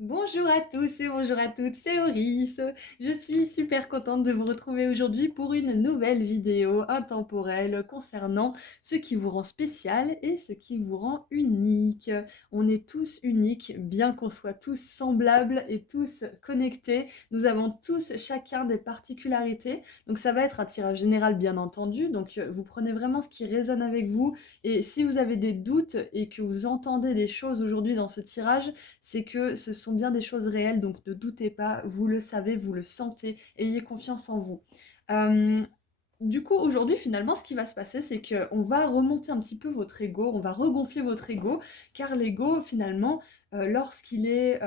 Bonjour à tous et bonjour à toutes, c'est Auris. Je suis super contente de vous retrouver aujourd'hui pour une nouvelle vidéo intemporelle concernant ce qui vous rend spécial et ce qui vous rend unique. On est tous uniques, bien qu'on soit tous semblables et tous connectés. Nous avons tous chacun des particularités. Donc ça va être un tirage général bien entendu. Donc vous prenez vraiment ce qui résonne avec vous. Et si vous avez des doutes et que vous entendez des choses aujourd'hui dans ce tirage, c'est que ce sont bien des choses réelles, donc ne doutez pas, vous le savez, vous le sentez, ayez confiance en vous. Euh, du coup, aujourd'hui, finalement, ce qui va se passer, c'est qu'on va remonter un petit peu votre ego, on va regonfler votre ego, car l'ego, finalement, lorsqu'il est...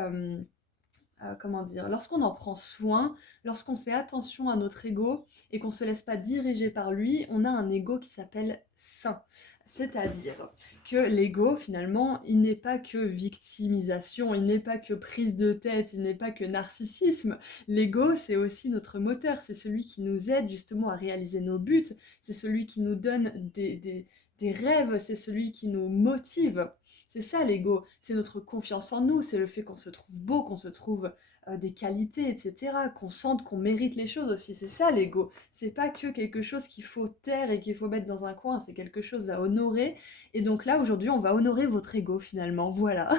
comment dire, lorsqu'on en prend soin, lorsqu'on fait attention à notre ego et qu'on ne se laisse pas diriger par lui, on a un ego qui s'appelle sain. C'est-à-dire que l'ego, finalement, il n'est pas que victimisation, il n'est pas que prise de tête, il n'est pas que narcissisme. L'ego, c'est aussi notre moteur, c'est celui qui nous aide justement à réaliser nos buts, c'est celui qui nous donne des rêves, c'est celui qui nous motive. C'est ça l'ego, c'est notre confiance en nous, c'est le fait qu'on se trouve beau, qu'on se trouve des qualités, etc. Qu'on sente qu'on mérite les choses aussi, c'est ça l'ego. C'est pas que quelque chose qu'il faut taire et qu'il faut mettre dans un coin, c'est quelque chose à honorer. Et donc là, aujourd'hui, on va honorer votre ego finalement, voilà.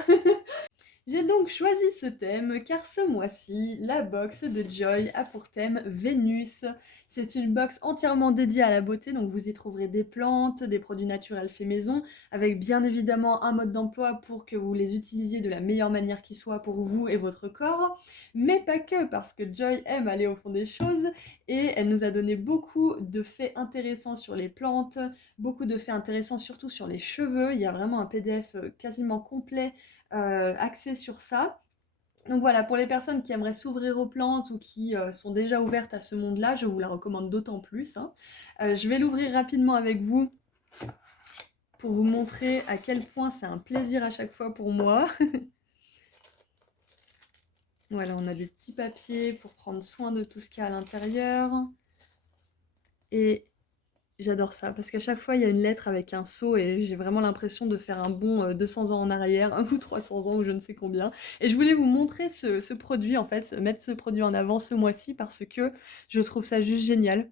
J'ai donc choisi ce thème car ce mois-ci, la box de Joy a pour thème Vénus. C'est une box entièrement dédiée à la beauté, donc vous y trouverez des plantes, des produits naturels faits maison, avec bien évidemment un mode d'emploi pour que vous les utilisiez de la meilleure manière qui soit pour vous et votre corps, mais pas que, parce que Joy aime aller au fond des choses et elle nous a donné beaucoup de faits intéressants sur les plantes, beaucoup de faits intéressants surtout sur les cheveux. Il y a vraiment un PDF quasiment complet axé sur ça. Donc voilà, pour les personnes qui aimeraient s'ouvrir aux plantes ou qui sont déjà ouvertes à ce monde-là, je vous la recommande d'autant plus, hein. Je vais l'ouvrir rapidement avec vous pour vous montrer à quel point c'est un plaisir à chaque fois pour moi. Voilà, on a des petits papiers pour prendre soin de tout ce qu'il y a à l'intérieur. Et j'adore ça, parce qu'à chaque fois, il y a une lettre avec un sceau et j'ai vraiment l'impression de faire un bond 200 ans en arrière, ou 300 ans, ou je ne sais combien. Et je voulais vous montrer ce produit, en fait, mettre ce produit en avant ce mois-ci, parce que je trouve ça juste génial.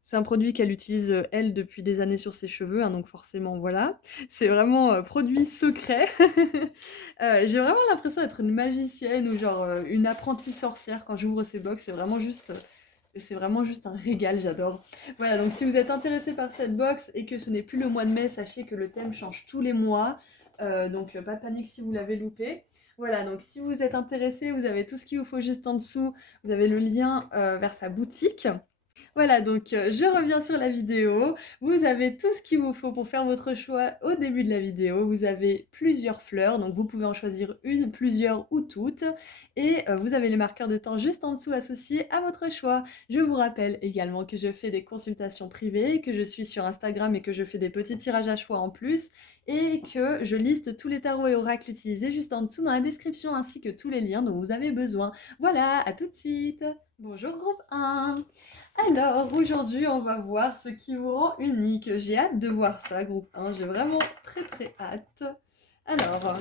C'est un produit qu'elle utilise, elle, depuis des années sur ses cheveux, hein, donc forcément, voilà. C'est vraiment produit secret. J'ai vraiment l'impression d'être une magicienne ou genre une apprentie sorcière quand j'ouvre ces box. C'est vraiment juste un régal, j'adore. Voilà, donc si vous êtes intéressé par cette box et que ce n'est plus le mois de mai, sachez que le thème change tous les mois. Donc pas de panique si vous l'avez loupé. Voilà, donc si vous êtes intéressé, vous avez tout ce qu'il vous faut juste en dessous. Vous avez le lien vers sa boutique. Voilà, donc je reviens sur la vidéo. Vous avez tout ce qu'il vous faut pour faire votre choix au début de la vidéo. Vous avez plusieurs fleurs, donc vous pouvez en choisir une, plusieurs ou toutes. Et vous avez les marqueurs de temps juste en dessous associés à votre choix. Je vous rappelle également que je fais des consultations privées, que je suis sur Instagram et que je fais des petits tirages à choix en plus. Et que je liste tous les tarots et oracles utilisés juste en dessous dans la description ainsi que tous les liens dont vous avez besoin. Voilà, à tout de suite. Bonjour groupe 1. Alors, aujourd'hui, on va voir ce qui vous rend unique. J'ai hâte de voir ça, groupe 1. J'ai vraiment très très hâte. Alors,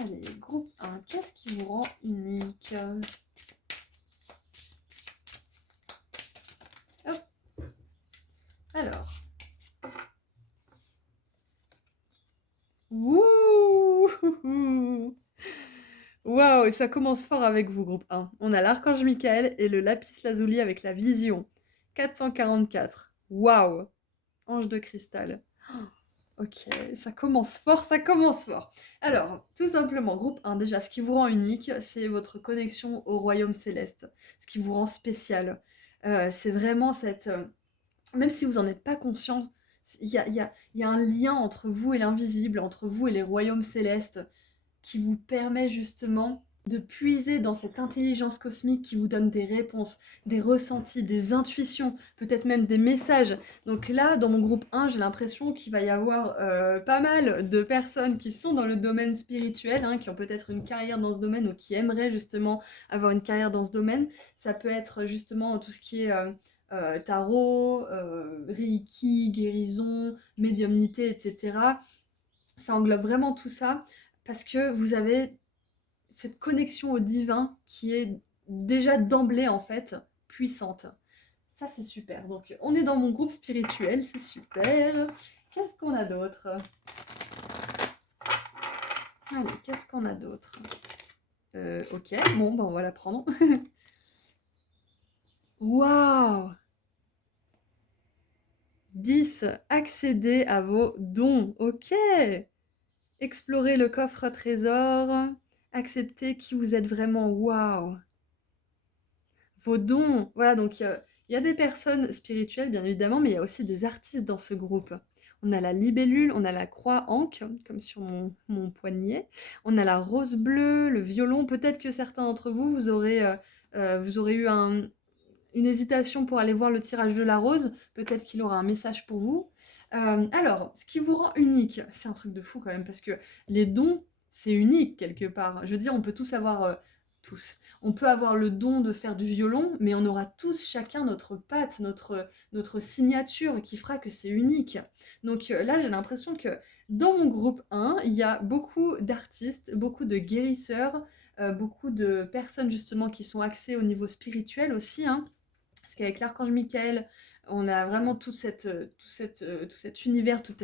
allez, groupe 1, qu'est-ce qui vous rend unique? Hop, alors. Wouh! Waouh, ça commence fort avec vous, groupe 1. On a l'archange Michael et le lapis lazuli avec la vision. 444. Waouh! Ange de cristal. Ok, ça commence fort, ça commence fort. Alors, tout simplement, groupe 1, déjà, ce qui vous rend unique, c'est votre connexion au royaume céleste. Ce qui vous rend spécial. C'est vraiment cette... même si vous n'en êtes pas conscient, il y a un lien entre vous et l'invisible, entre vous et les royaumes célestes, qui vous permet justement de puiser dans cette intelligence cosmique qui vous donne des réponses, des ressentis, des intuitions, peut-être même des messages. Donc là, dans mon groupe 1, j'ai l'impression qu'il va y avoir pas mal de personnes qui sont dans le domaine spirituel, hein, qui ont peut-être une carrière dans ce domaine ou qui aimeraient justement avoir une carrière dans ce domaine. Ça peut être justement tout ce qui est tarot, reiki, guérison, médiumnité, etc. Ça englobe vraiment tout ça parce que vous avez cette connexion au divin qui est déjà d'emblée en fait puissante. Ça c'est super. Donc on est dans mon groupe spirituel, c'est super. Qu'est-ce qu'on a d'autre? Allez, qu'est-ce qu'on a d'autre? Ok, bon, ben on va la prendre. Waouh! 10. Accéder à vos dons. Ok! Explorer le coffre à trésor. Accepter qui vous êtes vraiment. Waouh! Vos dons. Voilà, donc il y a des personnes spirituelles, bien évidemment, mais il y a aussi des artistes dans ce groupe. On a la libellule, on a la croix ankh, comme sur mon poignet. On a la rose bleue, le violon. Peut-être que certains d'entre vous, vous aurez eu une hésitation pour aller voir le tirage de la rose. Peut-être qu'il aura un message pour vous. Alors, ce qui vous rend unique, c'est un truc de fou quand même, parce que les dons, c'est unique quelque part. Je veux dire, on peut tous avoir... tous. On peut avoir le don de faire du violon, mais on aura tous chacun notre patte, notre signature qui fera que c'est unique. Donc là, j'ai l'impression que dans mon groupe 1, il y a beaucoup d'artistes, beaucoup de guérisseurs, beaucoup de personnes justement qui sont axées au niveau spirituel aussi, hein. Parce qu'avec l'archange Michael, on a vraiment tout cet univers, toute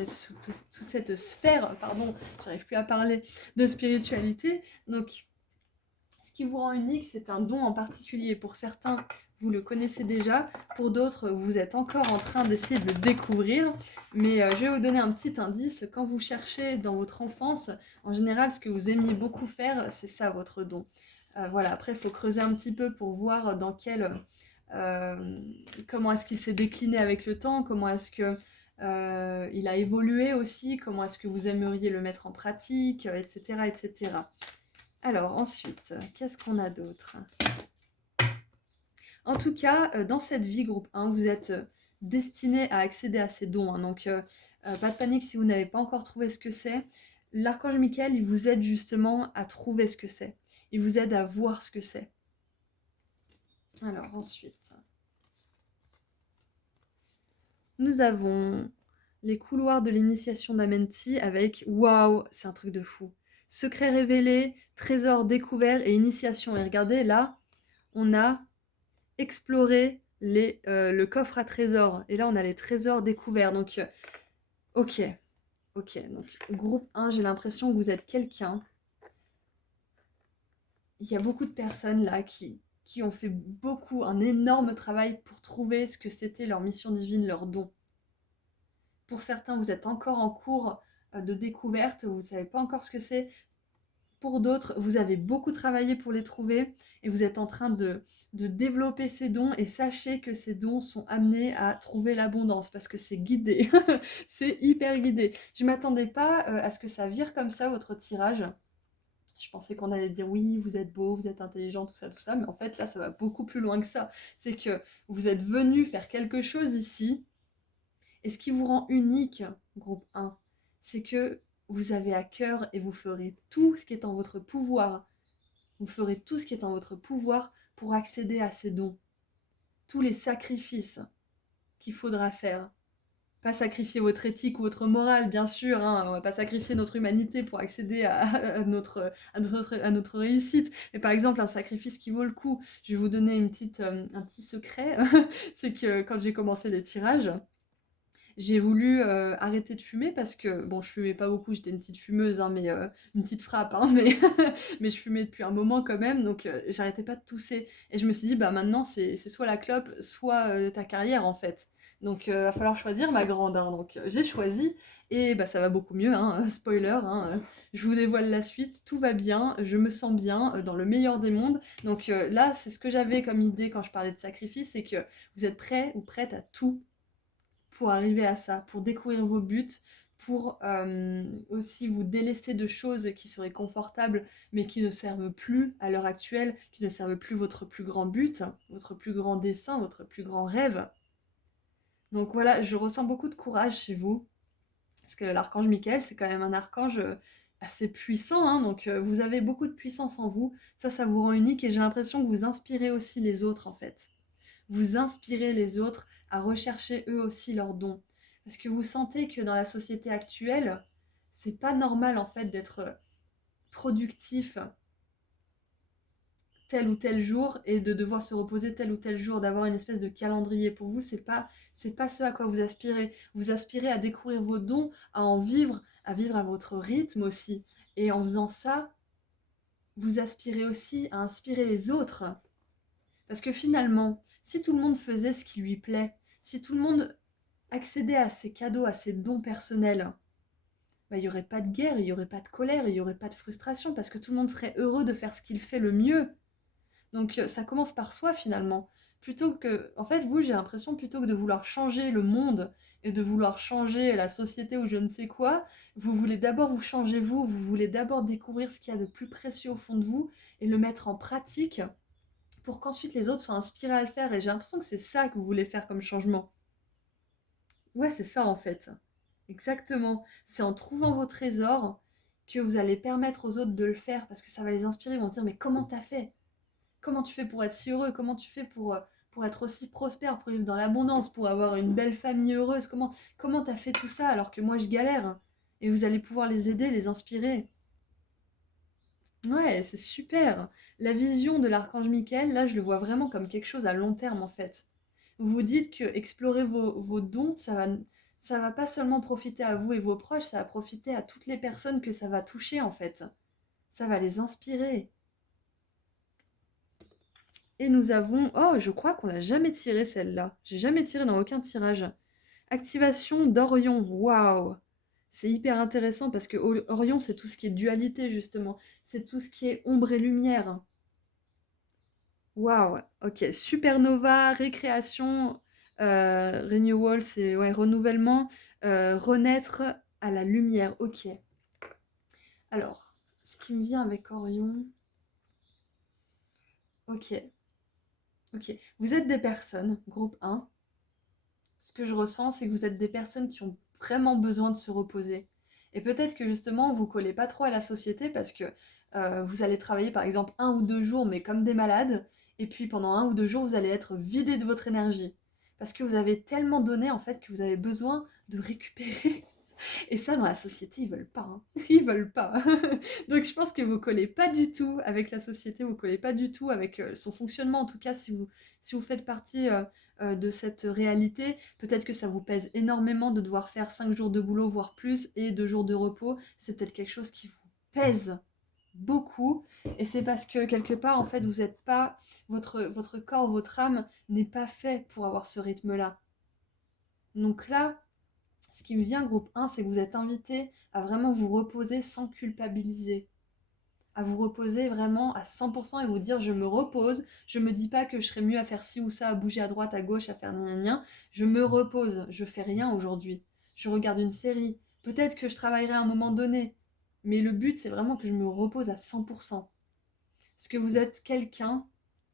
cette sphère, pardon, j'arrive plus à parler, de spiritualité. Donc, ce qui vous rend unique, c'est un don en particulier. Pour certains, vous le connaissez déjà. Pour d'autres, vous êtes encore en train d'essayer de le découvrir. Mais je vais vous donner un petit indice. Quand vous cherchez dans votre enfance, en général, ce que vous aimiez beaucoup faire, c'est ça votre don. Voilà, après, il faut creuser un petit peu pour voir dans quel... comment est-ce qu'il s'est décliné avec le temps, comment est-ce que il a évolué aussi, comment est-ce que vous aimeriez le mettre en pratique, etc., etc. Alors ensuite, qu'est-ce qu'on a d'autre? En tout cas, dans cette vie groupe 1, vous êtes destiné à accéder à ces dons, hein. Donc pas de panique si vous n'avez pas encore trouvé ce que c'est. L'archange Michael, il vous aide justement à trouver ce que c'est. Il vous aide à voir ce que c'est. Alors ensuite, nous avons les couloirs de l'initiation d'Amenti avec waouh, c'est un truc de fou. Secret révélé, trésor découvert et initiation. Et regardez là, on a exploré le coffre à trésors. Et là, on a les trésors découverts. Donc, ok. Ok. Donc, groupe 1, j'ai l'impression que vous êtes quelqu'un. Il y a beaucoup de personnes là qui ont fait un énorme travail pour trouver ce que c'était leur mission divine, leur don. Pour certains, vous êtes encore en cours de découverte, vous ne savez pas encore ce que c'est. Pour d'autres, vous avez beaucoup travaillé pour les trouver et vous êtes en train de développer ces dons et sachez que ces dons sont amenés à trouver l'abondance parce que c'est guidé, c'est hyper guidé. Je ne m'attendais pas à ce que ça vire comme ça votre tirage. Je pensais qu'on allait dire oui, vous êtes beau, vous êtes intelligent, tout ça, mais en fait là ça va beaucoup plus loin que ça. C'est que vous êtes venu faire quelque chose ici et ce qui vous rend unique, groupe 1, c'est que vous avez à cœur et vous ferez tout ce qui est en votre pouvoir. Vous ferez tout ce qui est en votre pouvoir pour accéder à ces dons. Tous les sacrifices qu'il faudra faire. Pas sacrifier votre éthique ou votre morale, bien sûr, hein, on va pas sacrifier notre humanité pour accéder à notre réussite. Mais par exemple, un sacrifice qui vaut le coup. Je vais vous donner un petit secret, c'est que quand j'ai commencé les tirages, j'ai voulu arrêter de fumer parce que, bon, je fumais pas beaucoup, j'étais une petite fumeuse, hein, mais une petite frappe, hein, mais, mais je fumais depuis un moment quand même, donc j'arrêtais pas de tousser. Et je me suis dit, bah maintenant, c'est soit la clope, soit ta carrière en fait. Donc va falloir choisir ma grande, hein. Donc j'ai choisi, et bah ça va beaucoup mieux, hein, spoiler, hein, je vous dévoile la suite, tout va bien, je me sens bien, dans le meilleur des mondes. Donc là, c'est ce que j'avais comme idée quand je parlais de sacrifice, c'est que vous êtes prêts ou prêtes à tout pour arriver à ça, pour découvrir vos buts, pour aussi vous délester de choses qui seraient confortables mais qui ne servent plus à l'heure actuelle, qui ne servent plus votre plus grand but, votre plus grand dessein, votre plus grand rêve. Donc voilà, je ressens beaucoup de courage chez vous, parce que l'archange Michael, c'est quand même un archange assez puissant, hein, donc vous avez beaucoup de puissance en vous, ça vous rend unique et j'ai l'impression que vous inspirez aussi les autres en fait. Vous inspirez les autres à rechercher eux aussi leurs dons. Parce que vous sentez que dans la société actuelle, C'est pas normal en fait d'être productif tel ou tel jour et de devoir se reposer tel ou tel jour, d'avoir une espèce de calendrier. Pour vous, c'est pas ce à quoi vous aspirez. Vous aspirez à découvrir vos dons, à en vivre, à vivre à votre rythme aussi. Et en faisant ça, vous aspirez aussi à inspirer les autres. Parce que finalement, si tout le monde faisait ce qui lui plaît, si tout le monde accédait à ses cadeaux, à ses dons personnels, bah, il n'y aurait pas de guerre, il n'y aurait pas de colère, il n'y aurait pas de frustration, parce que tout le monde serait heureux de faire ce qu'il fait le mieux. Donc ça commence par soi finalement. Plutôt que, en fait, vous, j'ai l'impression, plutôt que de vouloir changer le monde et de vouloir changer la société ou je ne sais quoi, vous voulez d'abord vous changer vous, vous voulez d'abord découvrir ce qu'il y a de plus précieux au fond de vous et le mettre en pratique pour qu'ensuite les autres soient inspirés à le faire. Et j'ai l'impression que c'est ça que vous voulez faire comme changement. Ouais, c'est ça en fait. Exactement. C'est en trouvant vos trésors que vous allez permettre aux autres de le faire parce que ça va les inspirer. Ils vont se dire, mais comment t'as fait? Comment tu fais pour être si heureux? Comment tu fais pour être aussi prospère, pour vivre dans l'abondance, pour avoir une belle famille heureuse? Comment t'as fait tout ça alors que moi je galère? Et vous allez pouvoir les aider, les inspirer. Ouais, c'est super. La vision de l'archange Michael, là, je le vois vraiment comme quelque chose à long terme en fait. Vous vous dites que explorer vos dons, ça va pas seulement profiter à vous et vos proches, ça va profiter à toutes les personnes que ça va toucher en fait. Ça va les inspirer. Et nous avons... Oh, je crois qu'on l'a jamais tiré celle-là. J'ai jamais tiré dans aucun tirage. Activation d'Orion. Waouh! C'est hyper intéressant parce que Orion, c'est tout ce qui est dualité, justement. C'est tout ce qui est ombre et lumière. Waouh! Ok. Supernova, récréation, renewal, c'est ouais, renouvellement, renaître à la lumière. Ok. Alors, ce qui me vient avec Orion. Ok. Ok. Vous êtes des personnes, groupe 1. Ce que je ressens, c'est que vous êtes des personnes qui ont vraiment besoin de se reposer. Et peut-être que justement, vous collez pas trop à la société parce que vous allez travailler par exemple 1 ou 2 jours, mais comme des malades. Et puis pendant 1 ou 2 jours, vous allez être vidé de votre énergie. Parce que vous avez tellement donné en fait que vous avez besoin de récupérer. Et ça, dans la société, ils veulent pas, hein. Ils veulent pas. Donc je pense que vous collez pas du tout avec la société, vous collez pas du tout avec son fonctionnement. En tout cas, si vous faites partie de cette réalité, peut-être que ça vous pèse énormément de devoir faire 5 jours de boulot, voire plus, et 2 jours de repos. C'est peut-être quelque chose qui vous pèse beaucoup. Et c'est parce que quelque part, en fait, vous n'êtes pas... votre corps, votre âme n'est pas fait pour avoir ce rythme-là. Donc là, ce qui me vient, groupe 1, c'est que vous êtes invité à vraiment vous reposer sans culpabiliser. À vous reposer vraiment à 100% et vous dire je me repose, je me dis pas que je serais mieux à faire ci ou ça, à bouger à droite, à gauche, à faire gna gna gna. Je me repose, je fais rien aujourd'hui. Je regarde une série. Peut-être que je travaillerai à un moment donné. Mais le but, c'est vraiment que je me repose à 100%. Parce que vous êtes quelqu'un,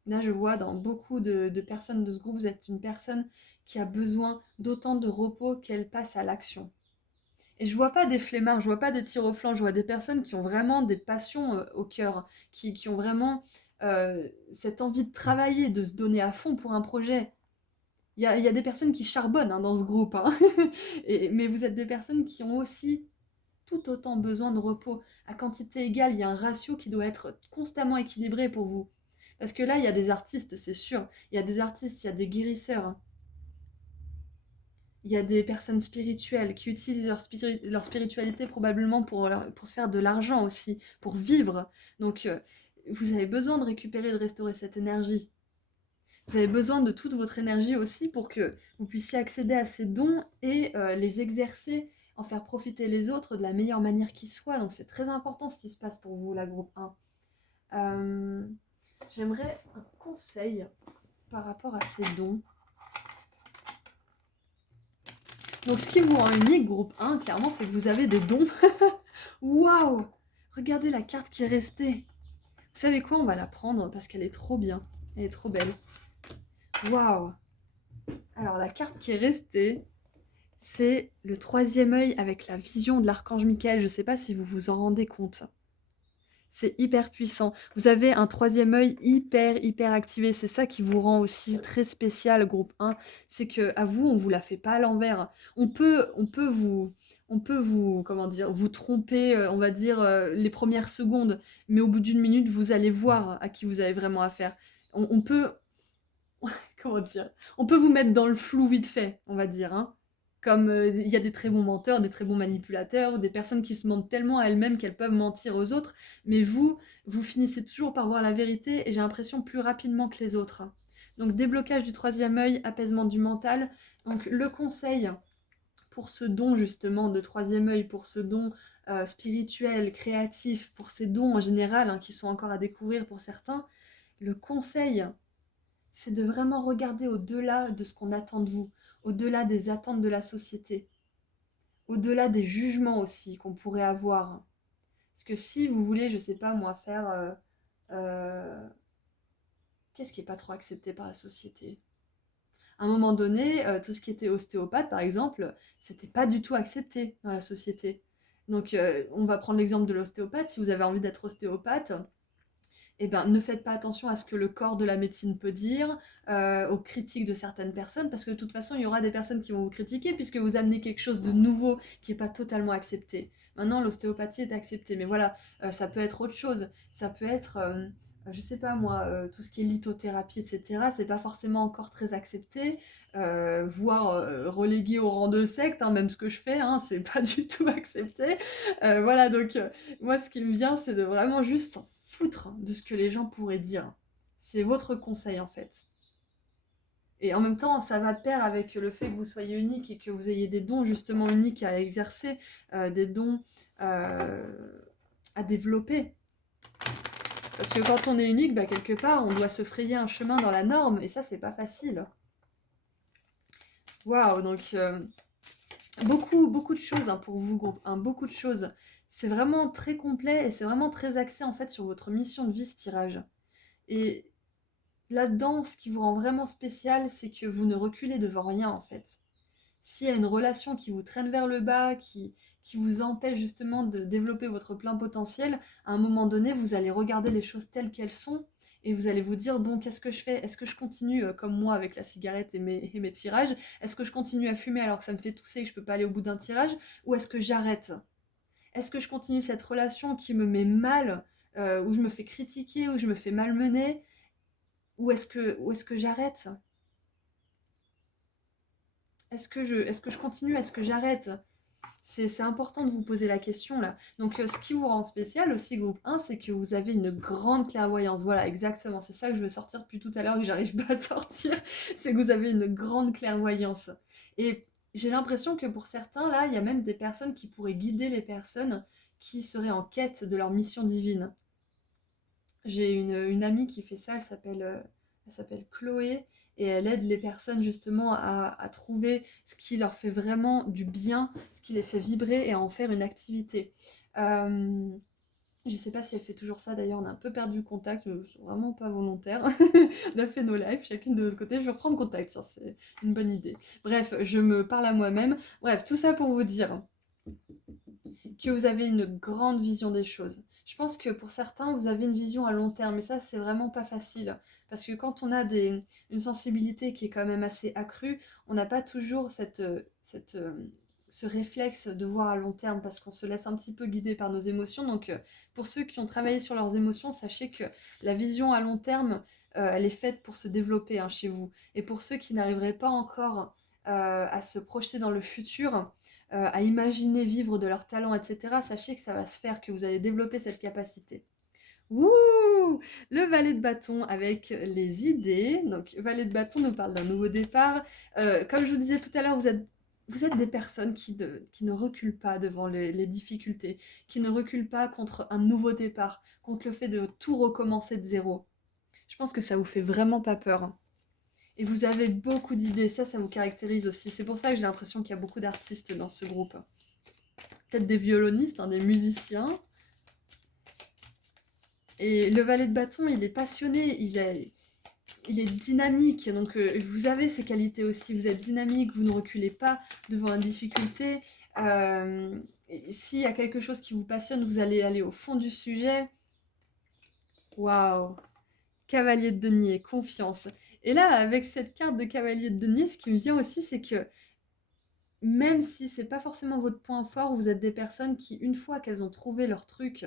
là je vois dans beaucoup de personnes de ce groupe, vous êtes une personne qui a besoin d'autant de repos qu'elle passe à l'action. Et je vois pas des flemmards, je vois pas des tirs au flanc, je vois des personnes qui ont vraiment des passions au cœur, qui ont vraiment cette envie de travailler, de se donner à fond pour un projet. Il y a des personnes qui charbonnent hein, dans ce groupe, hein. Mais vous êtes des personnes qui ont aussi tout autant besoin de repos. À quantité égale, il y a un ratio qui doit être constamment équilibré pour vous. Parce que là, il y a des artistes, c'est sûr. Il y a des artistes, il y a des guérisseurs, hein. Il y a des personnes spirituelles qui utilisent leur spiritualité probablement pour se faire de l'argent aussi, pour vivre. Donc, vous avez besoin de récupérer, de restaurer cette énergie. Vous avez besoin de toute votre énergie aussi pour que vous puissiez accéder à ces dons et les exercer, en faire profiter les autres de la meilleure manière qui soit. Donc, c'est très important ce qui se passe pour vous, la groupe 1. J'aimerais un conseil par rapport à ces dons. Donc ce qui vous rend unique, groupe 1, clairement, c'est que vous avez des dons. Waouh! Regardez la carte qui est restée. Vous savez quoi? On va la prendre parce qu'elle est trop bien. Elle est trop belle. Waouh! Alors la carte qui est restée, c'est le 3e œil avec la vision de l'archange Michael. Je ne sais pas si vous vous en rendez compte. C'est hyper puissant. Vous avez un 3e œil hyper activé. C'est ça qui vous rend aussi très spécial, groupe 1. C'est que à vous, on vous la fait pas à l'envers. On peut on peut vous, comment dire, vous tromper, on va dire, les premières secondes, mais au bout d'une minute, vous allez voir à qui vous avez vraiment affaire. On peut comment dire? On peut vous mettre dans le flou vite fait, on va dire, hein. Comme, il y a des très bons menteurs, des très bons manipulateurs, ou des personnes qui se mentent tellement à elles-mêmes qu'elles peuvent mentir aux autres, mais vous finissez toujours par voir la vérité et j'ai l'impression plus rapidement que les autres. Donc déblocage du troisième œil, apaisement du mental. Donc le conseil pour ce don justement de troisième œil, pour ce don spirituel, créatif, pour ces dons en général hein, qui sont encore à découvrir pour certains, le conseil c'est de vraiment regarder au-delà de ce qu'on attend de vous, au-delà des attentes de la société, au-delà des jugements aussi qu'on pourrait avoir. Parce que si vous voulez, je sais pas moi, faire... euh, qu'est-ce qui est pas trop accepté par la société? À un moment donné, tout ce qui était ostéopathe, par exemple, c'était pas du tout accepté dans la société. Donc, on va prendre l'exemple de l'ostéopathe. Si vous avez envie d'être ostéopathe, eh ben, ne faites pas attention à ce que le corps de la médecine peut dire, aux critiques de certaines personnes, parce que de toute façon, il y aura des personnes qui vont vous critiquer, puisque vous amenez quelque chose de nouveau qui n'est pas totalement accepté. Maintenant, l'ostéopathie est acceptée, mais voilà, ça peut être autre chose. Ça peut être, je sais pas moi, tout ce qui est lithothérapie, etc. C'est pas forcément encore très accepté, voire relégué au rang de secte, hein, même ce que je fais, hein, c'est pas du tout accepté. Voilà, donc moi, ce qui me vient, c'est de vraiment juste s'en foutre de ce que les gens pourraient dire. C'est votre conseil, en fait. Et en même temps, ça va de pair avec le fait que vous soyez unique et que vous ayez des dons justement uniques à exercer, des dons à développer. Parce que quand on est unique, bah, quelque part, on doit se frayer un chemin dans la norme, et ça, c'est pas facile. Waouh, donc beaucoup de choses hein, pour vous, groupe, hein, beaucoup de choses. C'est vraiment très complet et c'est vraiment très axé en fait sur votre mission de vie, ce tirage. Et là-dedans, ce qui vous rend vraiment spécial, c'est que vous ne reculez devant rien en fait. S'il y a une relation qui vous traîne vers le bas, qui vous empêche justement de développer votre plein potentiel, à un moment donné, vous allez regarder les choses telles qu'elles sont et vous allez vous dire, bon, qu'est-ce que je fais? Est-ce que je continue comme moi avec la cigarette et mes tirages? Est-ce que je continue à fumer alors que ça me fait tousser et que je peux pas aller au bout d'un tirage? Ou est-ce que j'arrête? Est-ce que je continue cette relation qui me met mal, où je me fais critiquer, où je me fais malmener? Ou est-ce que j'arrête? Est-ce que je continue? Est-ce que j'arrête? C'est important de vous poser la question là. Donc ce qui vous rend spécial aussi, groupe 1, c'est que vous avez une grande clairvoyance. Voilà, exactement. C'est ça que je veux sortir depuis tout à l'heure et que j'arrive pas à sortir. C'est que vous avez une grande clairvoyance. Et j'ai l'impression que pour certains, là, il y a même des personnes qui pourraient guider les personnes qui seraient en quête de leur mission divine. J'ai une amie qui fait ça, elle s'appelle Chloé, et elle aide les personnes justement à trouver ce qui leur fait vraiment du bien, ce qui les fait vibrer et à en faire une activité. Euh, je sais pas si elle fait toujours ça, d'ailleurs on a un peu perdu contact, c'est vraiment pas volontaire. On a fait nos lives, chacune de notre côté, je vais reprendre contact, ça c'est une bonne idée. Bref, je me parle à moi-même. Bref, tout ça pour vous dire que vous avez une grande vision des choses. Je pense que pour certains, vous avez une vision à long terme, et ça, c'est vraiment pas facile. Parce que quand on a une sensibilité qui est quand même assez accrue, on n'a pas toujours ce réflexe de voir à long terme, parce qu'on se laisse un petit peu guider par nos émotions. Donc, pour ceux qui ont travaillé sur leurs émotions, sachez que la vision à long terme, elle est faite pour se développer hein, chez vous. Et pour ceux qui n'arriveraient pas encore à se projeter dans le futur, à imaginer vivre de leur talent, etc., sachez que ça va se faire, que vous allez développer cette capacité. Ouh! Le valet de bâton avec les idées. Donc, valet de bâton nous parle d'un nouveau départ. Comme je vous disais tout à l'heure, vous êtes des personnes qui ne reculent pas devant les difficultés, qui ne reculent pas contre un nouveau départ, contre le fait de tout recommencer de zéro. Je pense que ça vous fait vraiment pas peur, hein. Et vous avez beaucoup d'idées, ça vous caractérise aussi. C'est pour ça que j'ai l'impression qu'il y a beaucoup d'artistes dans ce groupe. Peut-être des violonistes, hein, des musiciens. Et le valet de bâton, il est passionné, il est dynamique. Donc vous avez ces qualités aussi. Vous êtes dynamique, vous ne reculez pas devant une difficulté. S'il y a quelque chose qui vous passionne, vous allez aller au fond du sujet. Waouh! Cavalier de denier, confiance. Et là, avec cette carte de cavalier de denier, ce qui me vient aussi, c'est que même si c'est pas forcément votre point fort, vous êtes des personnes qui, une fois qu'elles ont trouvé leur truc,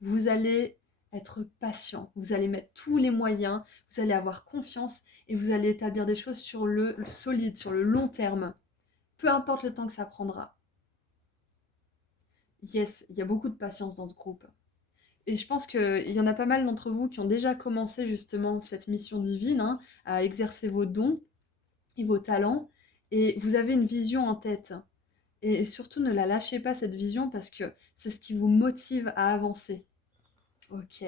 vous allez être patient, vous allez mettre tous les moyens, vous allez avoir confiance et vous allez établir des choses sur le solide, sur le long terme, peu importe le temps que ça prendra. Yes, il y a beaucoup de patience dans ce groupe. Et je pense qu'il y en a pas mal d'entre vous qui ont déjà commencé justement cette mission divine, hein, à exercer vos dons et vos talents, et vous avez une vision en tête. Et surtout, ne la lâchez pas, cette vision, parce que c'est ce qui vous motive à avancer. Ok.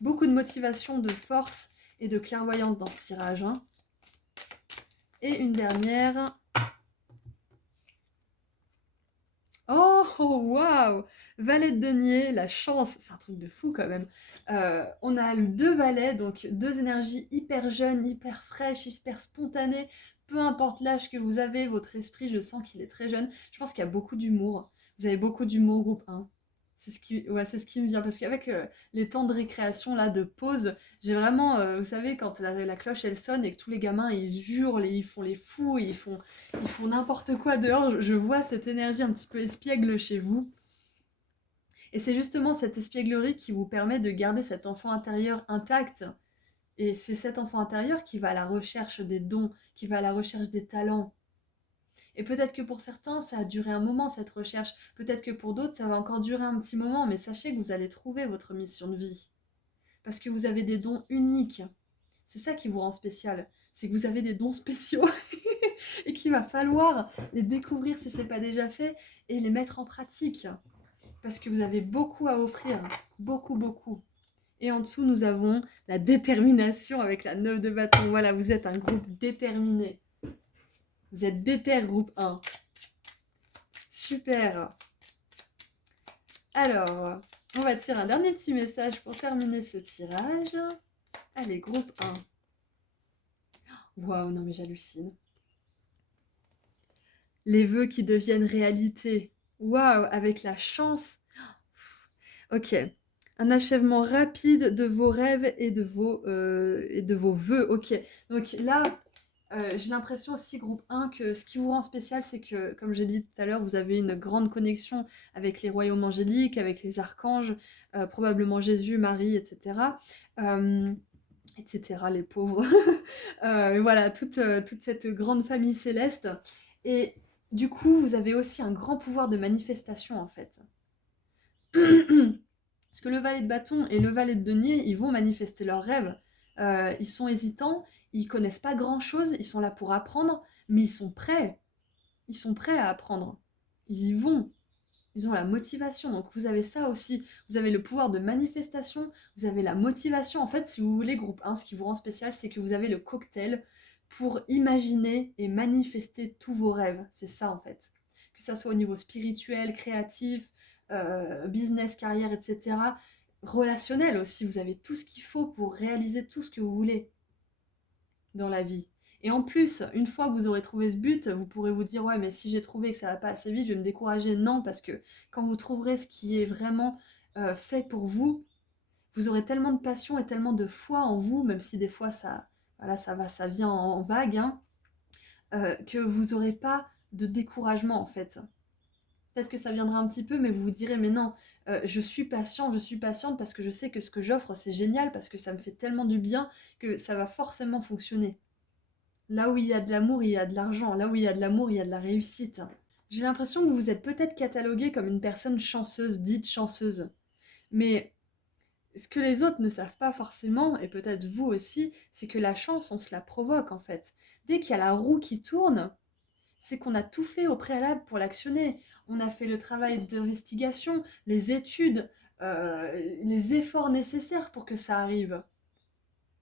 Beaucoup de motivation, de force et de clairvoyance dans ce tirage, hein. Et une dernière. Oh, waouh! Valet de denier, la chance, c'est un truc de fou quand même. On a deux valets, donc deux énergies hyper jeunes, hyper fraîches, hyper spontanées. Peu importe l'âge que vous avez, votre esprit, je sens qu'il est très jeune. Je pense qu'il y a beaucoup d'humour. Vous avez beaucoup d'humour, groupe 1. C'est ce qui me vient. Parce qu'avec les temps de récréation, là, de pause, j'ai vraiment, vous savez, quand la cloche, elle sonne et que tous les gamins, ils hurlent et ils font les fous, et ils font n'importe quoi dehors, je vois cette énergie un petit peu espiègle chez vous. Et c'est justement cette espièglerie qui vous permet de garder cet enfant intérieur intact. Et c'est cet enfant intérieur qui va à la recherche des dons, qui va à la recherche des talents. Et peut-être que pour certains, ça a duré un moment, cette recherche. Peut-être que pour d'autres, ça va encore durer un petit moment, mais sachez que vous allez trouver votre mission de vie. Parce que vous avez des dons uniques. C'est ça qui vous rend spécial. C'est que vous avez des dons spéciaux et qu'il va falloir les découvrir si ce n'est pas déjà fait et les mettre en pratique. Parce que vous avez beaucoup à offrir. Beaucoup, beaucoup. Et en dessous, nous avons la détermination avec la 9 de bâton. Voilà, vous êtes un groupe déterminé. Vous êtes déter, groupe 1. Super. Alors, on va tirer un dernier petit message pour terminer ce tirage. Allez, groupe 1. Waouh, non mais j'hallucine. Les vœux qui deviennent réalité. Waouh, avec la chance. Ok. Un achèvement rapide de vos rêves et de vos vœux. Ok. Donc là, j'ai l'impression aussi, groupe 1, que ce qui vous rend spécial, c'est que, comme j'ai dit tout à l'heure, vous avez une grande connexion avec les royaumes angéliques, avec les archanges, probablement Jésus, Marie, etc. Etc., les pauvres. Voilà, toute cette grande famille céleste. Et du coup, vous avez aussi un grand pouvoir de manifestation, en fait. Parce que le valet de bâton et le valet de denier, ils vont manifester leurs rêves. Ils sont hésitants, ils connaissent pas grand-chose, ils sont là pour apprendre, mais ils sont prêts. Ils sont prêts à apprendre. Ils y vont. Ils ont la motivation. Donc vous avez ça aussi. Vous avez le pouvoir de manifestation, vous avez la motivation. En fait, si vous voulez, groupe 1, ce qui vous rend spécial, c'est que vous avez le cocktail pour imaginer et manifester tous vos rêves. C'est ça, en fait. Que ça soit au niveau spirituel, créatif, business, carrière, etc. Relationnel aussi. Vous avez tout ce qu'il faut pour réaliser tout ce que vous voulez dans la vie. Et en plus, une fois que vous aurez trouvé ce but, vous pourrez vous dire, ouais, mais si j'ai trouvé que ça va pas assez vite, je vais me décourager. Non, parce que quand vous trouverez ce qui est vraiment fait pour vous, vous aurez tellement de passion et tellement de foi en vous, même si des fois ça, voilà, ça vient en vague, hein, que vous n'aurez pas de découragement en fait. Peut-être que ça viendra un petit peu, mais vous vous direz, mais non, je suis patient, je suis patiente parce que je sais que ce que j'offre, c'est génial, parce que ça me fait tellement du bien que ça va forcément fonctionner. Là où il y a de l'amour, il y a de l'argent. Là où il y a de l'amour, il y a de la réussite. J'ai l'impression que vous êtes peut-être cataloguée comme une personne chanceuse, dite chanceuse. Mais ce que les autres ne savent pas forcément, et peut-être vous aussi, c'est que la chance, on se la provoque en fait. Dès qu'il y a la roue qui tourne, c'est qu'on a tout fait au préalable pour l'actionner. On a fait le travail d'investigation, les études, les efforts nécessaires pour que ça arrive.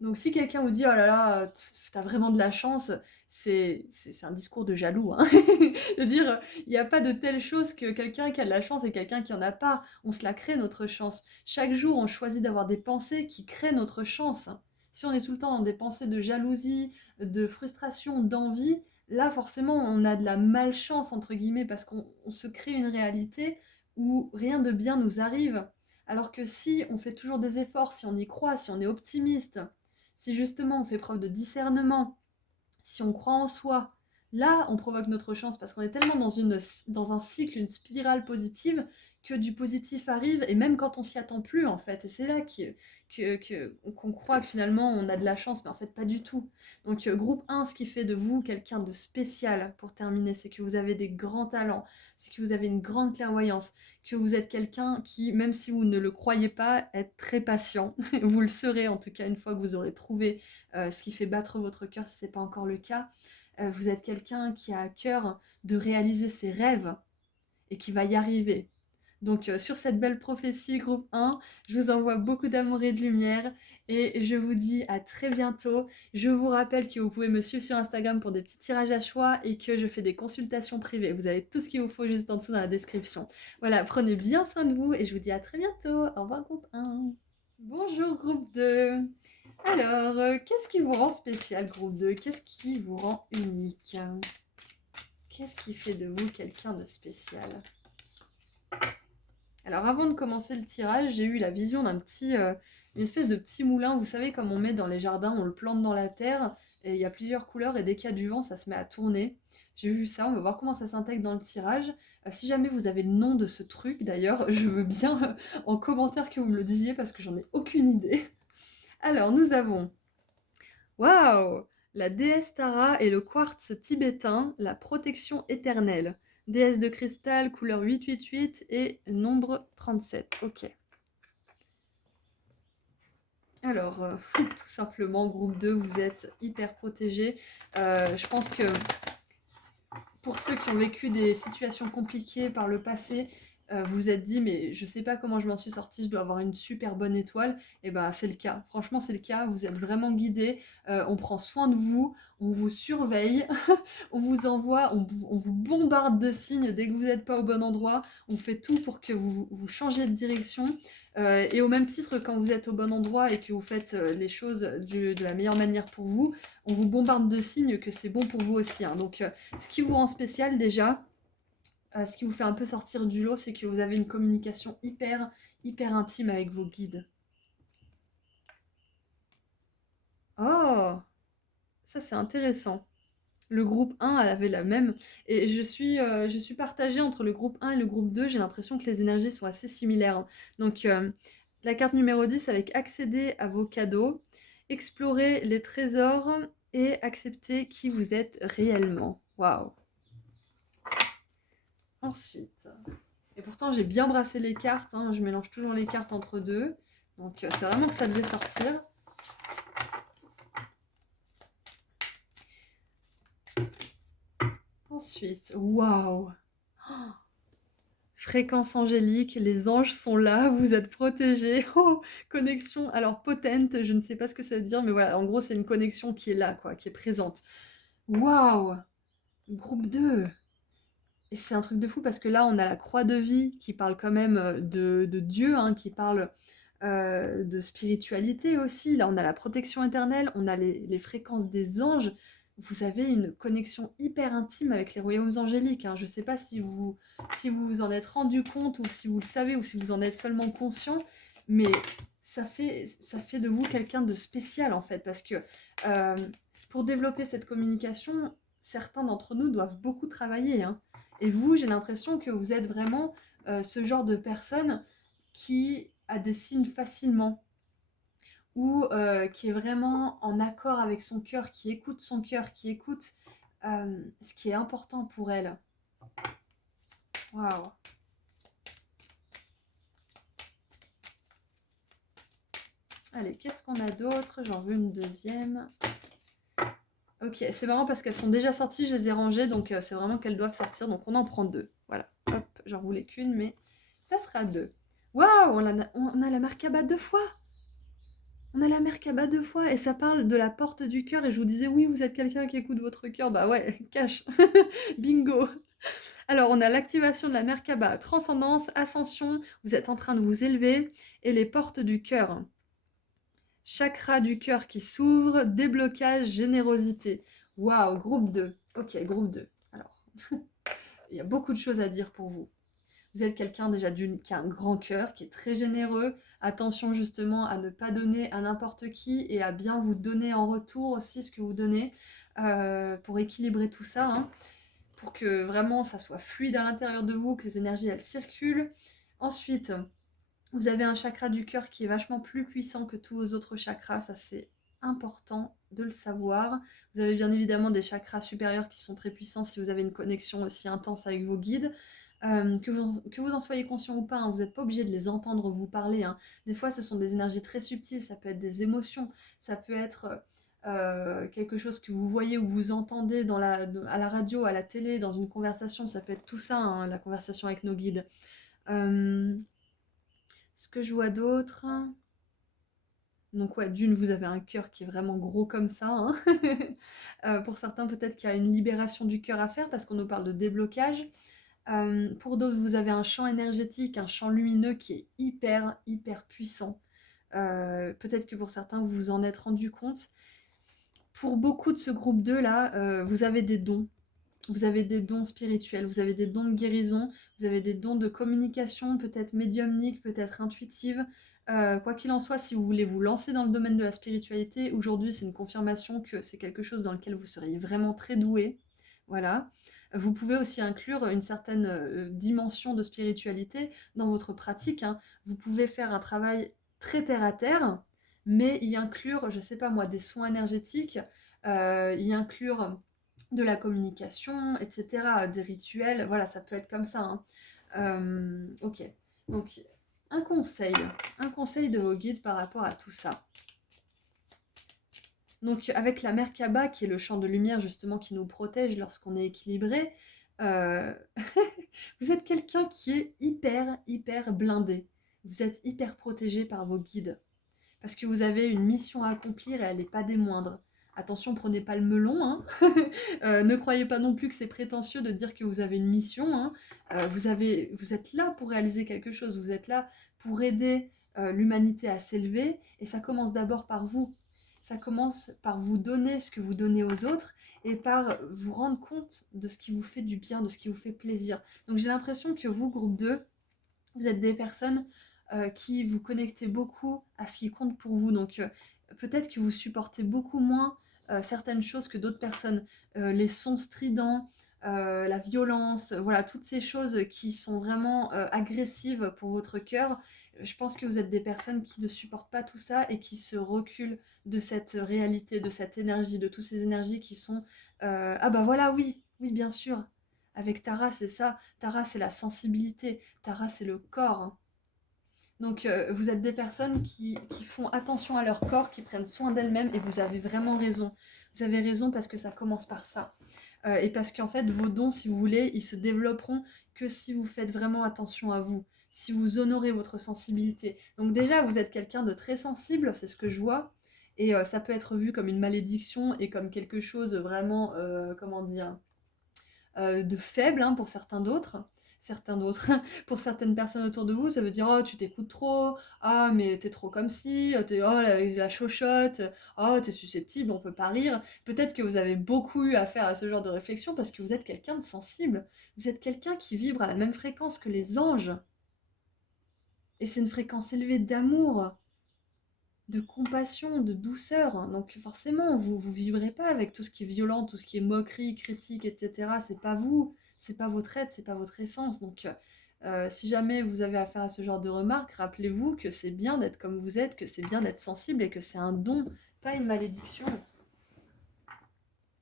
Donc si quelqu'un vous dit oh là là, t'as vraiment de la chance, c'est un discours de jaloux, hein. Je veux dire, il n'y a pas de telle chose que quelqu'un qui a de la chance et quelqu'un qui en a pas. On se la crée notre chance. Chaque jour, on choisit d'avoir des pensées qui créent notre chance. Si on est tout le temps dans des pensées de jalousie, de frustration, d'envie, là forcément on a de la malchance entre guillemets parce qu'on se crée une réalité où rien de bien nous arrive. Alors que si on fait toujours des efforts, si on y croit, si on est optimiste, si justement on fait preuve de discernement, si on croit en soi, Là, on provoque notre chance parce qu'on est tellement dans un cycle, une spirale positive, que du positif arrive, et même quand on s'y attend plus, en fait. Et c'est là qu'on croit que finalement on a de la chance, mais en fait pas du tout. Donc groupe 1, ce qui fait de vous quelqu'un de spécial, pour terminer, c'est que vous avez des grands talents, c'est que vous avez une grande clairvoyance, que vous êtes quelqu'un qui, même si vous ne le croyez pas, est très patient. Vous le serez en tout cas une fois que vous aurez trouvé ce qui fait battre votre cœur, si ce n'est pas encore le cas. Vous êtes quelqu'un qui a à cœur de réaliser ses rêves et qui va y arriver. Donc sur cette belle prophétie, groupe 1, je vous envoie beaucoup d'amour et de lumière et je vous dis à très bientôt. Je vous rappelle que vous pouvez me suivre sur Instagram pour des petits tirages à choix et que je fais des consultations privées. Vous avez tout ce qu'il vous faut juste en dessous dans la description. Voilà, prenez bien soin de vous et je vous dis à très bientôt. Au revoir groupe 1. Bonjour groupe 2. Alors, qu'est-ce qui vous rend spécial groupe 2? Qu'est-ce qui vous rend unique? Qu'est-ce qui fait de vous quelqu'un de spécial? Alors avant de commencer le tirage, j'ai eu la vision une espèce de petit moulin, vous savez, comme on met dans les jardins, on le plante dans la terre, et il y a plusieurs couleurs, et dès qu'il y a du vent, ça se met à tourner. J'ai vu ça, on va voir comment ça s'intègre dans le tirage. Si jamais vous avez le nom de ce truc, d'ailleurs, je veux bien en commentaire que vous me le disiez, parce que j'en ai aucune idée. Alors, nous avons... Waouh! La déesse Tara et le quartz tibétain, la protection éternelle. Déesse de cristal, couleur 888 et nombre 37. Ok. Alors, tout simplement, groupe 2, vous êtes hyper protégés. Je pense que pour ceux qui ont vécu des situations compliquées par le passé, vous vous êtes dit, mais je sais pas comment je m'en suis sortie, je dois avoir une super bonne étoile. Et ben, c'est le cas. Franchement, c'est le cas. Vous êtes vraiment guidés. On prend soin de vous, on vous surveille, on vous envoie, on vous bombarde de signes dès que vous n'êtes pas au bon endroit. On fait tout pour que vous changiez de direction. Et au même titre, quand vous êtes au bon endroit et que vous faites les choses de la meilleure manière pour vous, on vous bombarde de signes que c'est bon pour vous aussi, hein. Donc, ce qui vous rend spécial déjà, ce qui vous fait un peu sortir du lot, c'est que vous avez une communication hyper intime avec vos guides. Oh, ça c'est intéressant. Le groupe 1, elle avait la même. Et je suis partagée entre le groupe 1 et le groupe 2. J'ai l'impression que les énergies sont assez similaires. Donc, la carte numéro 10 avec accéder à vos cadeaux, explorer les trésors et accepter qui vous êtes réellement. Waouh! Ensuite. Et pourtant, j'ai bien brassé les cartes, hein. Je mélange toujours les cartes entre deux. Donc, c'est vraiment que ça devait sortir. Ensuite, waouh! Fréquence angélique, les anges sont là, vous êtes protégés. Oh, connexion, alors potente, je ne sais pas ce que ça veut dire, mais voilà, en gros, c'est une connexion qui est là, quoi, qui est présente. Waouh! Groupe 2. Et c'est un truc de fou parce que là, on a la croix de vie qui parle quand même de Dieu, hein, qui parle de spiritualité aussi. Là, on a la protection éternelle, on a les fréquences des anges. Vous avez une connexion hyper intime avec les royaumes angéliques, hein. Je ne sais pas si vous vous en êtes rendu compte ou si vous le savez ou si vous en êtes seulement conscient, mais ça fait de vous quelqu'un de spécial en fait parce que euh, pour développer cette communication, certains d'entre nous doivent beaucoup travailler, hein. Et vous, j'ai l'impression que vous êtes vraiment ce genre de personne qui a des signes facilement ou qui est vraiment en accord avec son cœur, qui écoute son cœur, qui écoute ce qui est important pour elle. Waouh! Allez, qu'est-ce qu'on a d'autre? J'en veux une deuxième. Ok, c'est marrant parce qu'elles sont déjà sorties, je les ai rangées, donc c'est vraiment qu'elles doivent sortir, donc on en prend deux. Voilà, hop, j'en voulais qu'une, mais ça sera deux. Waouh, on a la Merkaba deux fois! On a la Merkaba deux fois, et ça parle de la porte du cœur, et je vous disais, oui, vous êtes quelqu'un qui écoute votre cœur, bah ouais, cash, bingo! Alors, on a l'activation de la Merkaba, transcendance, ascension, vous êtes en train de vous élever, et les portes du cœur. Chakra du cœur qui s'ouvre, déblocage, générosité. Waouh, groupe 2. Ok, groupe 2. Alors, il y a beaucoup de choses à dire pour vous. Vous êtes quelqu'un déjà qui a un grand cœur, qui est très généreux. Attention justement à ne pas donner à n'importe qui et à bien vous donner en retour aussi ce que vous donnez pour équilibrer tout ça, hein, pour que vraiment ça soit fluide à l'intérieur de vous, que les énergies elles circulent. Ensuite, vous avez un chakra du cœur qui est vachement plus puissant que tous vos autres chakras, ça c'est important de le savoir. Vous avez bien évidemment des chakras supérieurs qui sont très puissants si vous avez une connexion aussi intense avec vos guides. Que vous en soyez conscient ou pas, hein, vous n'êtes pas obligé de les entendre vous parler, hein. Des fois, ce sont des énergies très subtiles, ça peut être des émotions, ça peut être quelque chose que vous voyez ou vous entendez à la radio, à la télé, dans une conversation, ça peut être tout ça, hein, la conversation avec nos guides. Ce que je vois d'autre... Donc ouais, d'une, vous avez un cœur qui est vraiment gros comme ça, hein. Pour certains, peut-être qu'il y a une libération du cœur à faire parce qu'on nous parle de déblocage. Pour d'autres, vous avez un champ énergétique, un champ lumineux qui est hyper, hyper puissant. Peut-être que pour certains, vous vous en êtes rendu compte. Pour beaucoup de ce groupe 2 là, vous avez des dons. Vous avez des dons spirituels, vous avez des dons de guérison, vous avez des dons de communication, peut-être médiumnique, peut-être intuitive. Quoi qu'il en soit, si vous voulez vous lancer dans le domaine de la spiritualité, aujourd'hui c'est une confirmation que c'est quelque chose dans lequel vous seriez vraiment très doué. Voilà. Vous pouvez aussi inclure une certaine dimension de spiritualité dans votre pratique, hein. Vous pouvez faire un travail très terre à terre, mais y inclure, je sais pas moi, des soins énergétiques, y inclure de la communication, etc., des rituels, voilà, ça peut être comme ça, hein. Ok, donc un conseil de vos guides par rapport à tout ça. Donc avec la Merkaba, qui est le champ de lumière justement qui nous protège lorsqu'on est équilibré, vous êtes quelqu'un qui est hyper, hyper blindé. Vous êtes hyper protégé par vos guides. Parce que vous avez une mission à accomplir et elle n'est pas des moindres. Attention, prenez pas le melon, hein. Ne croyez pas non plus que c'est prétentieux de dire que vous avez une mission, hein. Vous êtes là pour réaliser quelque chose, vous êtes là pour aider l'humanité à s'élever, et ça commence d'abord par vous. Ça commence par vous donner ce que vous donnez aux autres, et par vous rendre compte de ce qui vous fait du bien, de ce qui vous fait plaisir. Donc j'ai l'impression que vous, groupe 2, vous êtes des personnes qui vous connectez beaucoup à ce qui compte pour vous. Donc peut-être que vous supportez beaucoup moins certaines choses que d'autres personnes. Les sons stridents, la violence, voilà, toutes ces choses qui sont vraiment agressives pour votre cœur. Je pense que vous êtes des personnes qui ne supportent pas tout ça et qui se reculent de cette réalité, de cette énergie, de toutes ces énergies qui sont ah bah voilà, oui, oui, bien sûr. Avec Tara, c'est ça. Tara, c'est la sensibilité. Tara, c'est le corps, hein. Donc, vous êtes des personnes qui font attention à leur corps, qui prennent soin d'elles-mêmes, et vous avez vraiment raison. Vous avez raison parce que ça commence par ça. Et parce qu'en fait, vos dons, si vous voulez, ils se développeront que si vous faites vraiment attention à vous, si vous honorez votre sensibilité. Donc déjà, vous êtes quelqu'un de très sensible, c'est ce que je vois, et ça peut être vu comme une malédiction et comme quelque chose vraiment, comment dire, de faible, hein, pour certains d'autres. Pour certaines personnes autour de vous, ça veut dire oh tu t'écoutes trop, ah mais t'es trop comme si, t'es oh la chochotte, oh t'es susceptible, on peut pas rire. Peut-être que vous avez beaucoup eu affaire à ce genre de réflexion parce que vous êtes quelqu'un de sensible, vous êtes quelqu'un qui vibre à la même fréquence que les anges. Et c'est une fréquence élevée d'amour, de compassion, de douceur. Donc forcément, vous vibrez pas avec tout ce qui est violent, tout ce qui est moquerie, critique, etc. C'est pas vous, c'est pas votre être, c'est pas votre essence. Donc si jamais vous avez affaire à ce genre de remarques, rappelez-vous que c'est bien d'être comme vous êtes, que c'est bien d'être sensible et que c'est un don, pas une malédiction.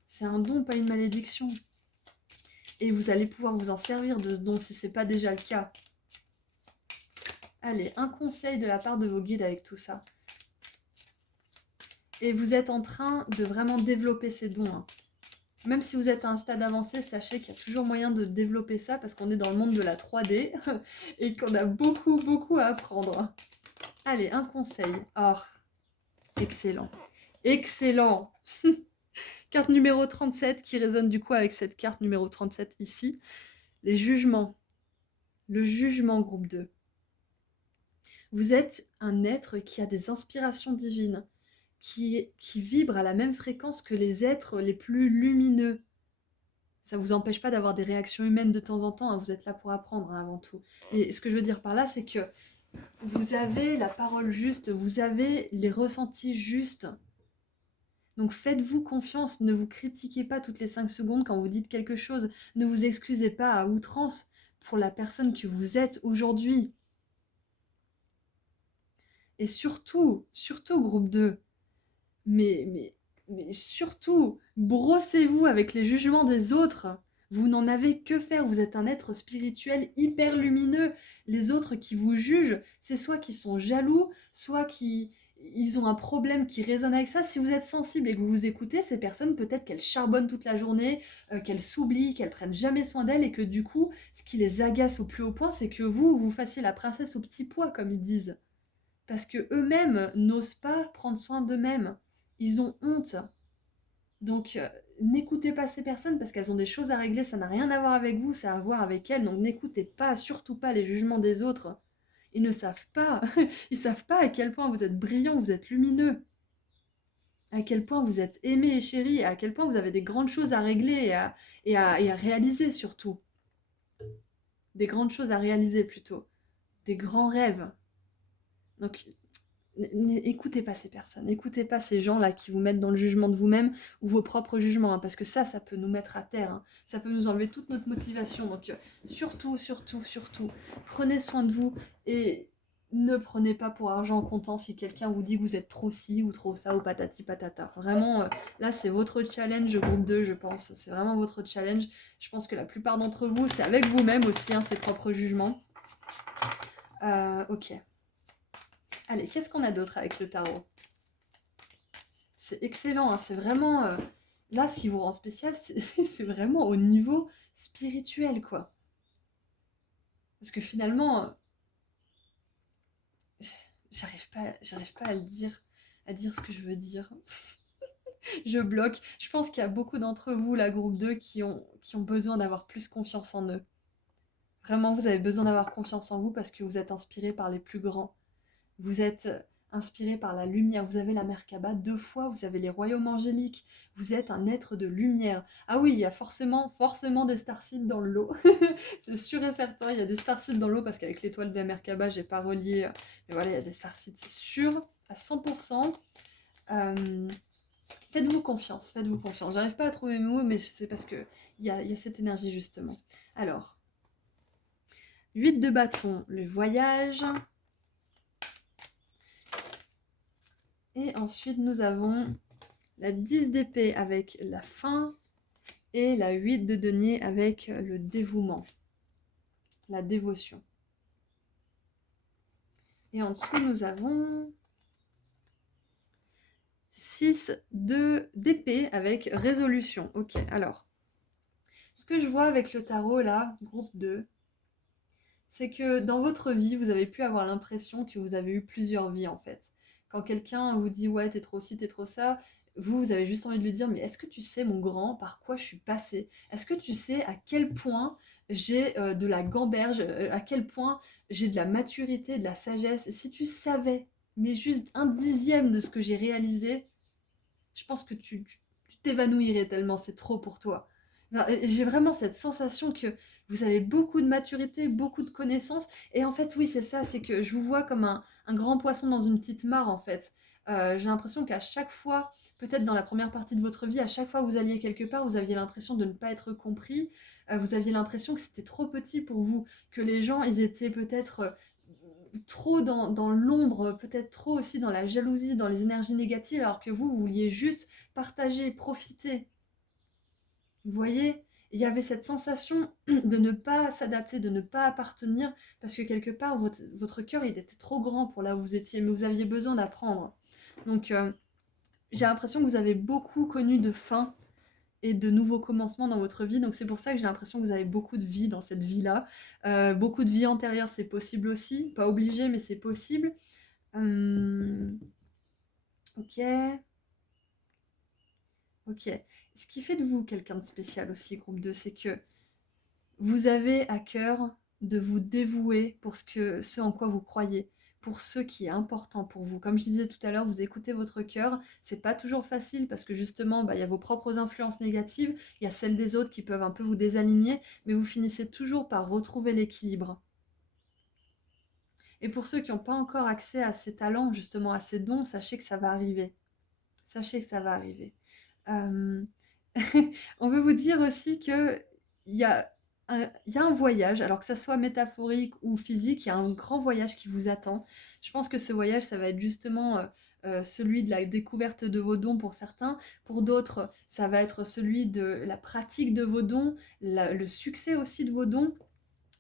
C'est un don, pas une malédiction. Et vous allez pouvoir vous en servir de ce don si c'est pas déjà le cas. Allez, un conseil de la part de vos guides avec tout ça. Et vous êtes en train de vraiment développer ces dons, hein. Même si vous êtes à un stade avancé, sachez qu'il y a toujours moyen de développer ça parce qu'on est dans le monde de la 3D et qu'on a beaucoup, beaucoup à apprendre. Allez, un conseil. Oh, excellent. Excellent. Carte numéro 37 qui résonne du coup avec cette carte numéro 37 ici. Les jugements. Le jugement groupe 2. Vous êtes un être qui a des inspirations divines, qui vibre à la même fréquence que les êtres les plus lumineux. Ça vous empêche pas d'avoir des réactions humaines de temps en temps, hein, vous êtes là pour apprendre, hein, avant tout. Et ce que je veux dire par là, c'est que vous avez la parole juste, vous avez les ressentis justes. Donc faites-vous confiance, ne vous critiquez pas toutes les 5 secondes quand vous dites quelque chose, ne vous excusez pas à outrance pour la personne que vous êtes aujourd'hui. Et surtout, surtout groupe 2, mais surtout, brossez-vous avec les jugements des autres. Vous n'en avez que faire, vous êtes un être spirituel hyper lumineux. Les autres qui vous jugent, c'est soit qui sont jaloux, soit qui ils ont un problème qui résonne avec ça. Si vous êtes sensible et que vous vous écoutez, ces personnes, peut-être qu'elles charbonnent toute la journée, qu'elles s'oublient, qu'elles prennent jamais soin d'elles et que du coup, ce qui les agace au plus haut point, c'est que vous fassiez la princesse au petit pois, comme ils disent. Parce que eux-mêmes n'osent pas prendre soin d'eux-mêmes. Ils ont honte. Donc, n'écoutez pas ces personnes parce qu'elles ont des choses à régler, ça n'a rien à voir avec vous, ça a à voir avec elles. Donc, n'écoutez pas, surtout pas les jugements des autres. Ils ne savent pas. Ils savent pas à quel point vous êtes brillant, vous êtes lumineux. À quel point vous êtes aimé et chéri, et à quel point vous avez des grandes choses à régler et à réaliser surtout. Des grandes choses à réaliser plutôt. Des grands rêves. Donc, écoutez pas ces personnes, écoutez pas ces gens-là qui vous mettent dans le jugement de vous-même ou vos propres jugements, hein, parce que ça peut nous mettre à terre, hein. Ça peut nous enlever toute notre motivation. Donc surtout, surtout, surtout, prenez soin de vous et ne prenez pas pour argent comptant si quelqu'un vous dit que vous êtes trop ci ou trop ça ou patati patata. Vraiment, là c'est votre challenge groupe 2, je pense. C'est vraiment votre challenge. Je pense que la plupart d'entre vous, c'est avec vous-même aussi, hein, ces propres jugements. Ok. Allez, qu'est-ce qu'on a d'autre avec le tarot? C'est excellent, hein, c'est vraiment... là, ce qui vous rend spécial, c'est vraiment au niveau spirituel, quoi. Parce que finalement, j'arrive pas à dire ce que je veux dire. Je bloque. Je pense qu'il y a beaucoup d'entre vous, la groupe 2, qui ont besoin d'avoir plus confiance en eux. Vraiment, vous avez besoin d'avoir confiance en vous parce que vous êtes inspiré par les plus grands. Vous êtes inspiré par la lumière. Vous avez la Merkaba 2 fois, vous avez les royaumes angéliques. Vous êtes un être de lumière. Ah oui, il y a forcément des starseeds dans le lot. C'est sûr et certain, il y a des starseeds dans l'eau parce qu'avec l'étoile de la Merkaba, j'ai pas relié. Mais voilà, il y a des starseeds, c'est sûr, à 100%. Faites-vous confiance, faites-vous confiance. J'arrive pas à trouver mes mots, mais c'est parce que il y a cette énergie justement. Alors, 8 de bâton, le voyage. Et ensuite, nous avons la 10 d'épée avec la fin et la 8 de denier avec le dévouement, la dévotion. Et en dessous, nous avons 6 d'épée avec résolution. Ok, alors, ce que je vois avec le tarot, là, groupe 2, c'est que dans votre vie, vous avez pu avoir l'impression que vous avez eu plusieurs vies, en fait. Quand quelqu'un vous dit « ouais, t'es trop ci, t'es trop ça », vous avez juste envie de lui dire « mais est-ce que tu sais, mon grand, par quoi je suis passée? Est-ce que tu sais à quel point j'ai de la gamberge, à quel point j'ai de la maturité, de la sagesse? Si tu savais, mais juste un dixième de ce que j'ai réalisé, je pense que tu t'évanouirais tellement c'est trop pour toi. » Enfin, j'ai vraiment cette sensation que vous avez beaucoup de maturité, beaucoup de connaissances. Et en fait, oui, c'est ça, c'est que je vous vois comme un grand poisson dans une petite mare, en fait. J'ai l'impression qu'à chaque fois, peut-être dans la première partie de votre vie, à chaque fois que vous alliez quelque part, vous aviez l'impression de ne pas être compris. Vous aviez l'impression que c'était trop petit pour vous, que les gens, ils étaient peut-être trop dans l'ombre, peut-être trop aussi dans la jalousie, dans les énergies négatives, alors que vous vouliez juste partager, profiter. Vous voyez, il y avait cette sensation de ne pas s'adapter, de ne pas appartenir, parce que quelque part, votre cœur, il était trop grand pour là où vous étiez, mais vous aviez besoin d'apprendre. Donc, j'ai l'impression que vous avez beaucoup connu de fin et de nouveaux commencements dans votre vie, donc c'est pour ça que j'ai l'impression que vous avez beaucoup de vie dans cette vie-là. Beaucoup de vie antérieure, c'est possible aussi, pas obligé, mais c'est possible. Ok. Ok. Ce qui fait de vous quelqu'un de spécial aussi, groupe 2, c'est que vous avez à cœur de vous dévouer pour ce en quoi vous croyez, pour ce qui est important pour vous. Comme je disais tout à l'heure, vous écoutez votre cœur, c'est pas toujours facile parce que justement, bah, il y a vos propres influences négatives, il y a celles des autres qui peuvent un peu vous désaligner, mais vous finissez toujours par retrouver l'équilibre. Et pour ceux qui n'ont pas encore accès à ces talents, justement à ces dons, sachez que ça va arriver. Sachez que ça va arriver. Euh, On veut vous dire aussi qu'il y a il y a un voyage, alors que ça soit métaphorique ou physique, il y a un grand voyage qui vous attend. Je pense que ce voyage, ça va être justement celui de la découverte de vos dons pour certains. Pour d'autres, ça va être celui de la pratique de vos dons, le succès aussi de vos dons.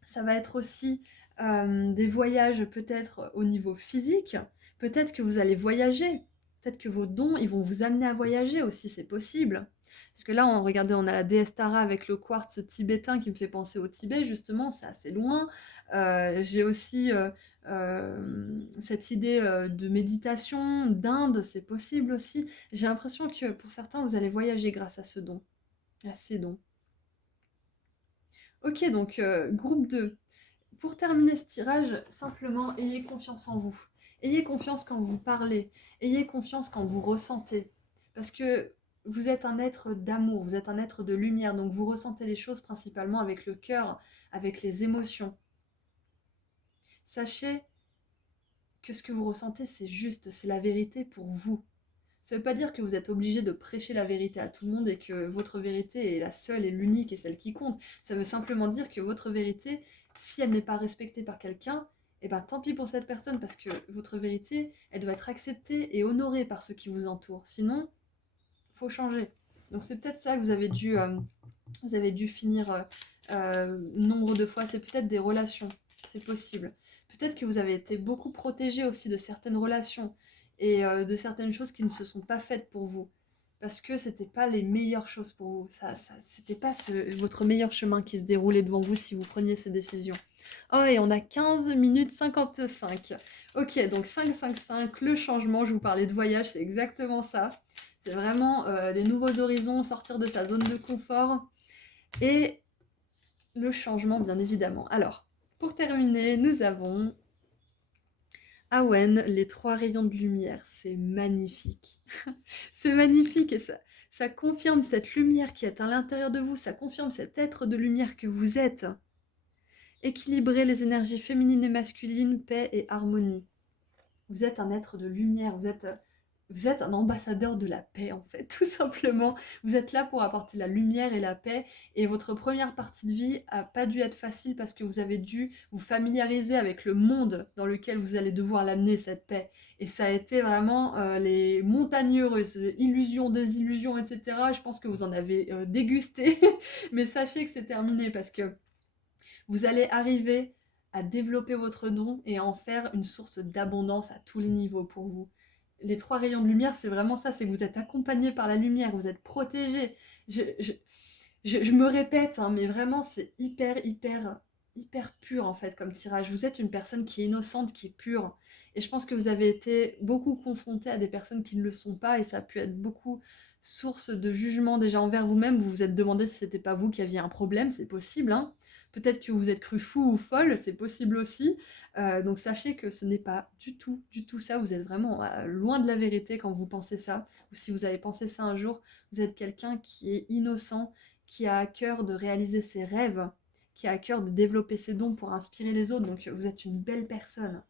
Ça va être aussi des voyages peut-être au niveau physique. Peut-être que vous allez voyager. Peut-être que vos dons, ils vont vous amener à voyager aussi, c'est possible. Parce que là, regardez, on a la déesse Tara avec le quartz tibétain qui me fait penser au Tibet, justement, c'est assez loin. J'ai aussi cette idée de méditation, d'Inde, c'est possible aussi. J'ai l'impression que pour certains, vous allez voyager grâce à ce don, à ces dons. Ok, donc groupe 2. Pour terminer ce tirage, simplement ayez confiance en vous. Ayez confiance quand vous parlez. Ayez confiance quand vous ressentez. Parce que vous êtes un être d'amour, vous êtes un être de lumière, donc vous ressentez les choses principalement avec le cœur, avec les émotions. Sachez que ce que vous ressentez, c'est juste, c'est la vérité pour vous. Ça ne veut pas dire que vous êtes obligé de prêcher la vérité à tout le monde et que votre vérité est la seule et l'unique et celle qui compte. Ça veut simplement dire que votre vérité, si elle n'est pas respectée par quelqu'un, eh ben tant pis pour cette personne parce que votre vérité, elle doit être acceptée et honorée par ceux qui vous entourent. Sinon, faut changer. Donc c'est peut-être ça que vous avez dû finir nombre de fois. C'est peut-être des relations, c'est possible. Peut-être que vous avez été beaucoup protégé aussi de certaines relations et de certaines choses qui ne se sont pas faites pour vous. Parce que c'était pas les meilleures choses pour vous. C'était pas votre meilleur chemin qui se déroulait devant vous si vous preniez ces décisions. Oh, et on a 15 minutes 55. Ok, donc 5-5-5, le changement, je vous parlais de voyage, c'est exactement ça. C'est vraiment les nouveaux horizons, sortir de sa zone de confort et le changement, bien évidemment. Alors, pour terminer, nous avons Awen, les 3 rayons de lumière. C'est magnifique. C'est magnifique et ça confirme cette lumière qui est à l'intérieur de vous, ça confirme cet être de lumière que vous êtes. Équilibrez les énergies féminines et masculines, paix et harmonie. Vous êtes un être de lumière, vous êtes un ambassadeur de la paix en fait, tout simplement. Vous êtes là pour apporter la lumière et la paix et votre première partie de vie a pas dû être facile parce que vous avez dû vous familiariser avec le monde dans lequel vous allez devoir l'amener cette paix. Et ça a été vraiment les montagnes russes, illusions, désillusions, etc. Je pense que vous en avez dégusté, mais sachez que c'est terminé parce que vous allez arriver à développer votre don et à en faire une source d'abondance à tous les niveaux pour vous. Les 3 rayons de lumière, c'est vraiment ça, c'est que vous êtes accompagné par la lumière, vous êtes protégé. Je me répète, hein, mais vraiment, c'est hyper pur en fait comme tirage. Vous êtes une personne qui est innocente, qui est pure. Et je pense que vous avez été beaucoup confronté à des personnes qui ne le sont pas et ça a pu être beaucoup source de jugement déjà envers vous-même. Vous vous êtes demandé si c'était pas vous qui aviez un problème, c'est possible, hein. Peut-être que vous vous êtes cru fou ou folle, c'est possible aussi. Donc sachez que ce n'est pas du tout ça. Vous êtes vraiment loin de la vérité quand vous pensez ça. Ou si vous avez pensé ça un jour, vous êtes quelqu'un qui est innocent, qui a à cœur de réaliser ses rêves, qui a à cœur de développer ses dons pour inspirer les autres. Donc vous êtes une belle personne.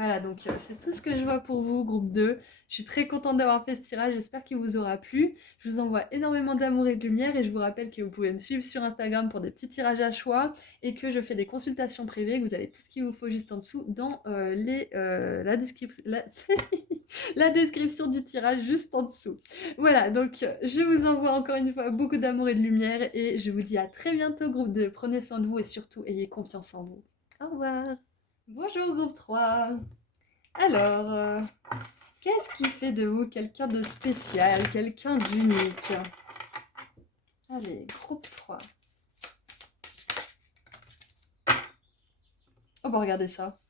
Voilà, donc c'est tout ce que je vois pour vous, groupe 2. Je suis très contente d'avoir fait ce tirage, j'espère qu'il vous aura plu. Je vous envoie énormément d'amour et de lumière et je vous rappelle que vous pouvez me suivre sur Instagram pour des petits tirages à choix et que je fais des consultations privées, que vous avez tout ce qu'il vous faut juste en dessous dans la description. La description du tirage juste en dessous. Voilà, donc je vous envoie encore une fois beaucoup d'amour et de lumière et je vous dis à très bientôt, groupe 2. Prenez soin de vous et surtout ayez confiance en vous. Au revoir. Bonjour groupe 3. Alors, qu'est-ce qui fait de vous quelqu'un de spécial, quelqu'un d'unique? Allez, groupe 3. Oh bah regardez ça.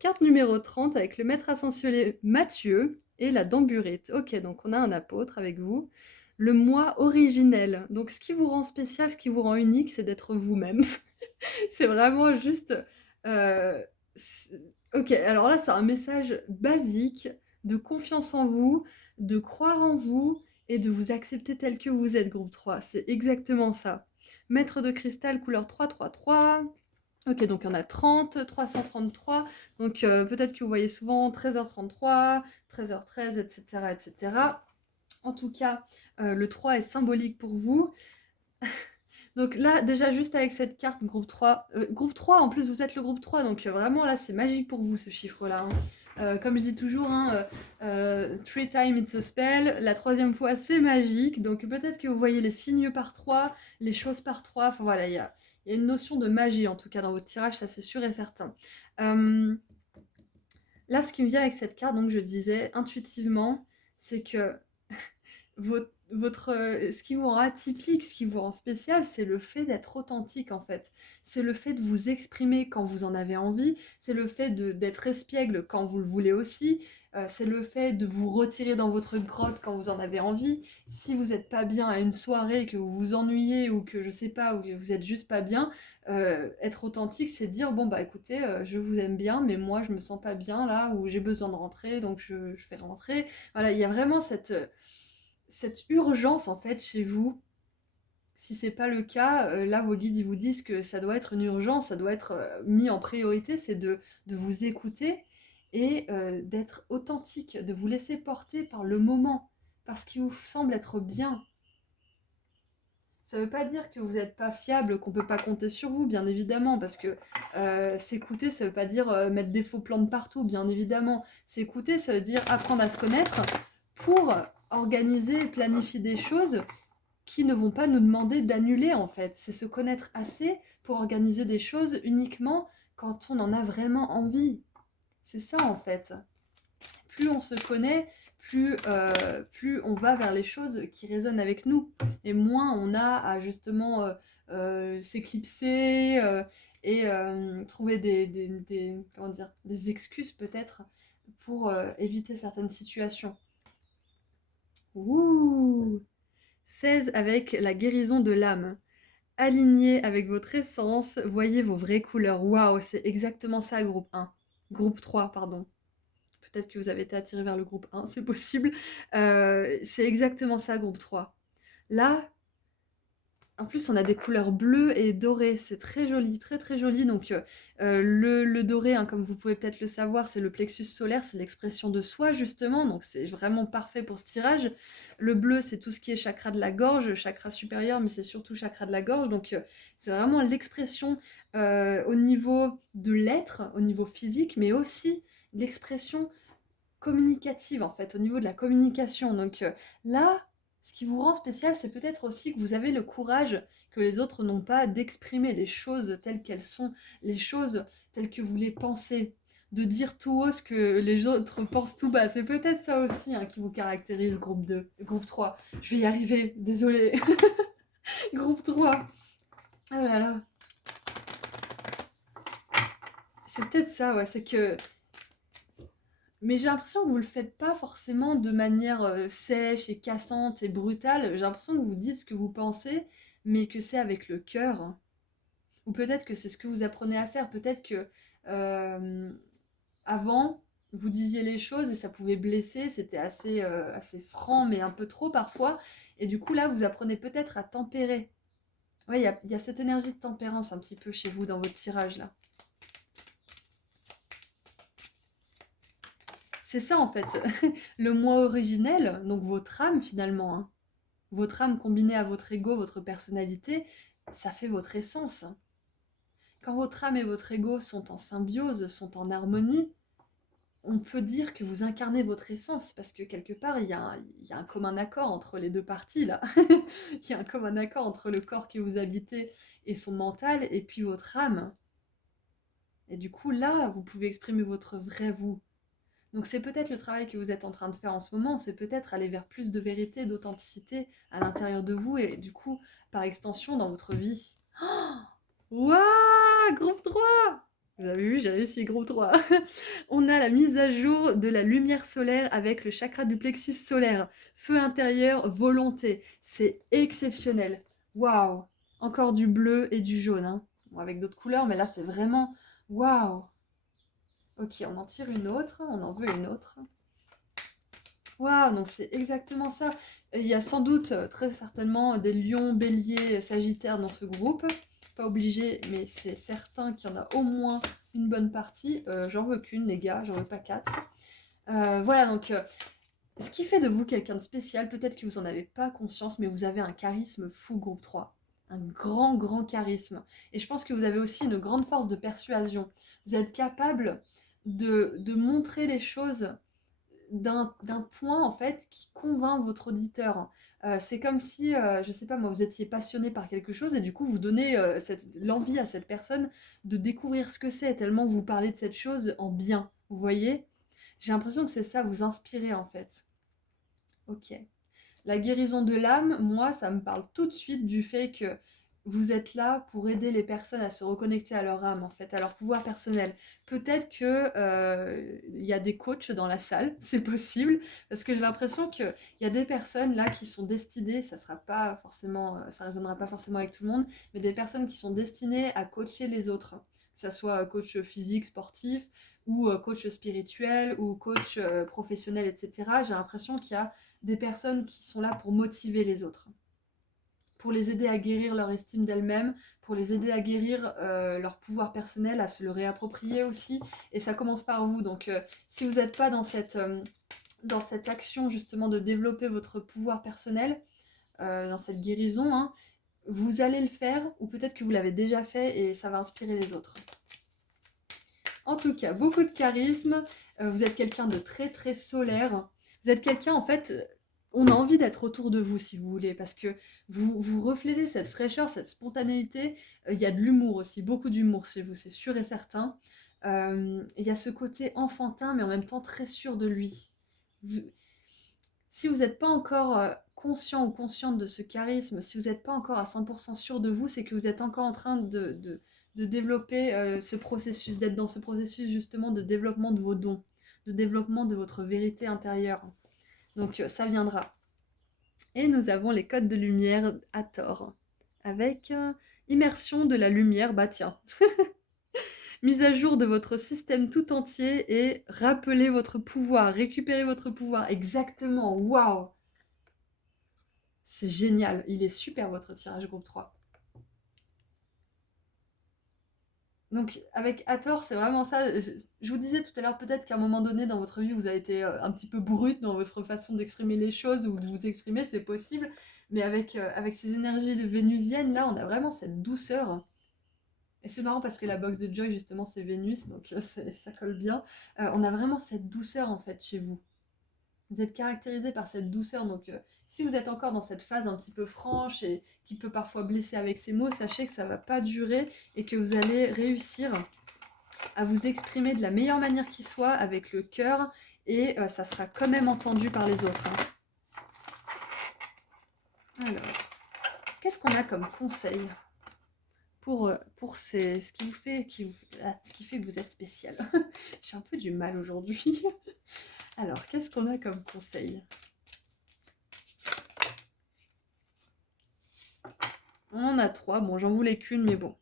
Carte numéro 30 avec le maître ascensionné Mathieu et la Damburite. Ok, donc on a un apôtre avec vous. Le moi originel. Donc ce qui vous rend spécial, ce qui vous rend unique, c'est d'être vous-même. C'est vraiment juste OK, alors là, c'est un message basique de confiance en vous, de croire en vous et de vous accepter tel que vous êtes, groupe 3. C'est exactement ça. Maître de cristal couleur 333. OK, donc il y en a 30, 333. Donc peut-être que vous voyez souvent 13h33, 13h13, et cetera, et cetera. En tout cas, le 3 est symbolique pour vous. Donc là, déjà, juste avec cette carte groupe 3, en plus, vous êtes le groupe 3, donc vraiment, là, c'est magique pour vous, ce chiffre-là, hein. Comme je dis toujours, hein, three times it's a spell, la troisième fois, c'est magique, donc peut-être que vous voyez les signes par 3, les choses par 3, enfin voilà, il y a une notion de magie, en tout cas, dans votre tirage, ça c'est sûr et certain. Là, ce qui me vient avec cette carte, donc je disais, intuitivement, c'est que ce qui vous rend atypique, ce qui vous rend spécial, c'est le fait d'être authentique en fait. C'est le fait de vous exprimer quand vous en avez envie, c'est le fait d'être espiègle quand vous le voulez aussi, c'est le fait de vous retirer dans votre grotte quand vous en avez envie. Si vous n'êtes pas bien à une soirée, que vous vous ennuyez ou que je sais pas, ou que vous êtes juste pas bien, être authentique, c'est dire bon bah écoutez, je vous aime bien, mais moi je me sens pas bien là, ou j'ai besoin de rentrer, donc je vais rentrer. Voilà, il y a vraiment cette urgence en fait chez vous. Si c'est pas le cas, là vos guides ils vous disent que ça doit être une urgence, ça doit être mis en priorité, c'est de vous écouter et d'être authentique, de vous laisser porter par le moment, parce qu'il vous semble être bien. Ça veut pas dire que vous n'êtes pas fiable, qu'on peut pas compter sur vous, bien évidemment, parce que s'écouter, ça veut pas dire mettre des faux plans de partout, bien évidemment. S'écouter, ça veut dire apprendre à se connaître pour organiser et planifier des choses qui ne vont pas nous demander d'annuler en fait. C'est se connaître assez pour organiser des choses uniquement quand on en a vraiment envie. C'est ça en fait. Plus on se connaît, plus on va vers les choses qui résonnent avec nous. Et moins on a à justement s'éclipser et trouver comment dire, des excuses peut-être pour éviter certaines situations. Ouh, 16 avec la guérison de l'âme. Aligné avec votre essence, voyez vos vraies couleurs. Waouh, c'est exactement ça, groupe 1. Groupe 3, pardon. Peut-être que vous avez été attiré vers le groupe 1, c'est possible. C'est exactement ça, groupe 3. Là, en plus, on a des couleurs bleues et dorées, c'est très joli, très très joli. Donc, le doré, hein, comme vous pouvez peut-être le savoir, c'est le plexus solaire, c'est l'expression de soi, justement. Donc, c'est vraiment parfait pour ce tirage. Le bleu, c'est tout ce qui est chakra de la gorge, chakra supérieur, mais c'est surtout chakra de la gorge. Donc, c'est vraiment l'expression au niveau de l'être, au niveau physique, mais aussi l'expression communicative, en fait, au niveau de la communication. Donc, là, ce qui vous rend spécial, c'est peut-être aussi que vous avez le courage que les autres n'ont pas d'exprimer les choses telles qu'elles sont, les choses telles que vous les pensez, de dire tout haut ce que les autres pensent tout bas. C'est peut-être ça aussi hein, qui vous caractérise, groupe 2, groupe 3. Je vais y arriver, désolé. Groupe 3. Oh là là. C'est peut-être ça, ouais, c'est que mais j'ai l'impression que vous le faites pas forcément de manière sèche et cassante et brutale. J'ai l'impression que vous dites ce que vous pensez, mais que c'est avec le cœur. Ou peut-être que c'est ce que vous apprenez à faire. Peut-être que euh, avant, vous disiez les choses et ça pouvait blesser. C'était assez franc, mais un peu trop parfois. Et du coup, là, vous apprenez peut-être à tempérer. Ouais, il y a cette énergie de tempérance un petit peu chez vous dans votre tirage là. C'est ça en fait, le moi originel, donc votre âme finalement, hein. Votre âme combinée à votre ego, votre personnalité, ça fait votre essence. Quand votre âme et votre ego sont en symbiose, sont en harmonie, on peut dire que vous incarnez votre essence parce que quelque part, il y a un commun accord entre les deux parties là. Il y a un commun accord entre le corps que vous habitez et son mental et puis votre âme. Et du coup, là, vous pouvez exprimer votre vrai vous. Donc c'est peut-être le travail que vous êtes en train de faire en ce moment, c'est peut-être aller vers plus de vérité, d'authenticité à l'intérieur de vous et du coup, par extension, dans votre vie. Waouh, groupe 3. Vous avez vu, j'ai réussi, groupe 3. On a la mise à jour de la lumière solaire avec le chakra du plexus solaire. Feu intérieur, volonté. C'est exceptionnel. Waouh. Encore du bleu et du jaune. Hein. Bon, avec d'autres couleurs, mais là, c'est vraiment... Waouh. Ok, on en tire une autre, on en veut une autre. Waouh, donc c'est exactement ça. Il y a sans doute, très certainement, des lions, béliers, sagittaires dans ce groupe. Pas obligé, mais c'est certain qu'il y en a au moins une bonne partie. J'en veux qu'une, les gars, j'en veux pas quatre. Voilà, donc ce qui fait de vous quelqu'un de spécial, peut-être que vous n'en avez pas conscience, mais vous avez un charisme fou groupe 3. Un grand, grand charisme. Et je pense que vous avez aussi une grande force de persuasion. Vous êtes capable de montrer les choses d'un point en fait qui convainc votre auditeur. C'est comme si, je sais pas moi, vous étiez passionné par quelque chose et du coup vous donnez l'envie à cette personne de découvrir ce que c'est, tellement vous parlez de cette chose en bien. Vous voyez? J'ai l'impression que c'est ça, vous inspirez en fait. Ok. La guérison de l'âme, moi, ça me parle tout de suite du fait que vous êtes là pour aider les personnes à se reconnecter à leur âme, en fait, à leur pouvoir personnel. Peut-être que il y a des coachs dans la salle, c'est possible, parce que j'ai l'impression qu'il y a des personnes là qui sont destinées, ça sera pas forcément, ça résonnera pas forcément avec tout le monde, mais des personnes qui sont destinées à coacher les autres, que ça soit coach physique, sportif, ou coach spirituel, ou coach professionnel, etc. J'ai l'impression qu'il y a des personnes qui sont là pour motiver les autres, pour les aider à guérir leur estime d'elles-mêmes, pour les aider à guérir leur pouvoir personnel, à se le réapproprier aussi. Et ça commence par vous. Donc si vous n'êtes pas dans cette action justement de développer votre pouvoir personnel, dans cette guérison, hein, vous allez le faire, ou peut-être que vous l'avez déjà fait et ça va inspirer les autres. En tout cas, beaucoup de charisme, vous êtes quelqu'un de très très solaire, vous êtes quelqu'un en fait, on a envie d'être autour de vous si vous voulez, parce que vous reflétez cette fraîcheur, cette spontanéité, il y a de l'humour aussi, beaucoup d'humour chez vous, c'est sûr et certain. Il y a ce côté enfantin mais en même temps très sûr de lui. Si vous n'êtes pas encore conscient ou consciente de ce charisme, si vous n'êtes pas encore à 100% sûr de vous, c'est que vous êtes encore en train de développer ce processus, d'être dans ce processus justement de développement de vos dons, de développement de votre vérité intérieure. Donc ça viendra. Et nous avons les codes de lumière à tort, avec immersion de la lumière, bah tiens, mise à jour de votre système tout entier et rappelez votre pouvoir, récupérez votre pouvoir, exactement, waouh! C'est génial, il est super votre tirage groupe 3. Donc avec Hathor, c'est vraiment ça. Je vous disais tout à l'heure, peut-être qu'à un moment donné dans votre vie, vous avez été un petit peu brute dans votre façon d'exprimer les choses ou de vous exprimer, c'est possible. Mais avec ces énergies de vénusiennes, là, on a vraiment cette douceur. Et c'est marrant parce que la box de Joy, justement, c'est Vénus, donc ça colle bien. On a vraiment cette douceur, en fait, chez vous. Vous êtes caractérisé par cette douceur, donc si vous êtes encore dans cette phase un petit peu franche et qui peut parfois blesser avec ces mots, sachez que ça ne va pas durer et que vous allez réussir à vous exprimer de la meilleure manière qui soit, avec le cœur, et ça sera quand même entendu par les autres. Alors, qu'est-ce qu'on a comme conseil pour ce qui fait que vous êtes spécial? J'ai un peu du mal aujourd'hui. Alors, qu'est-ce qu'on a comme conseil? On en a 3, bon j'en voulais qu'une mais bon.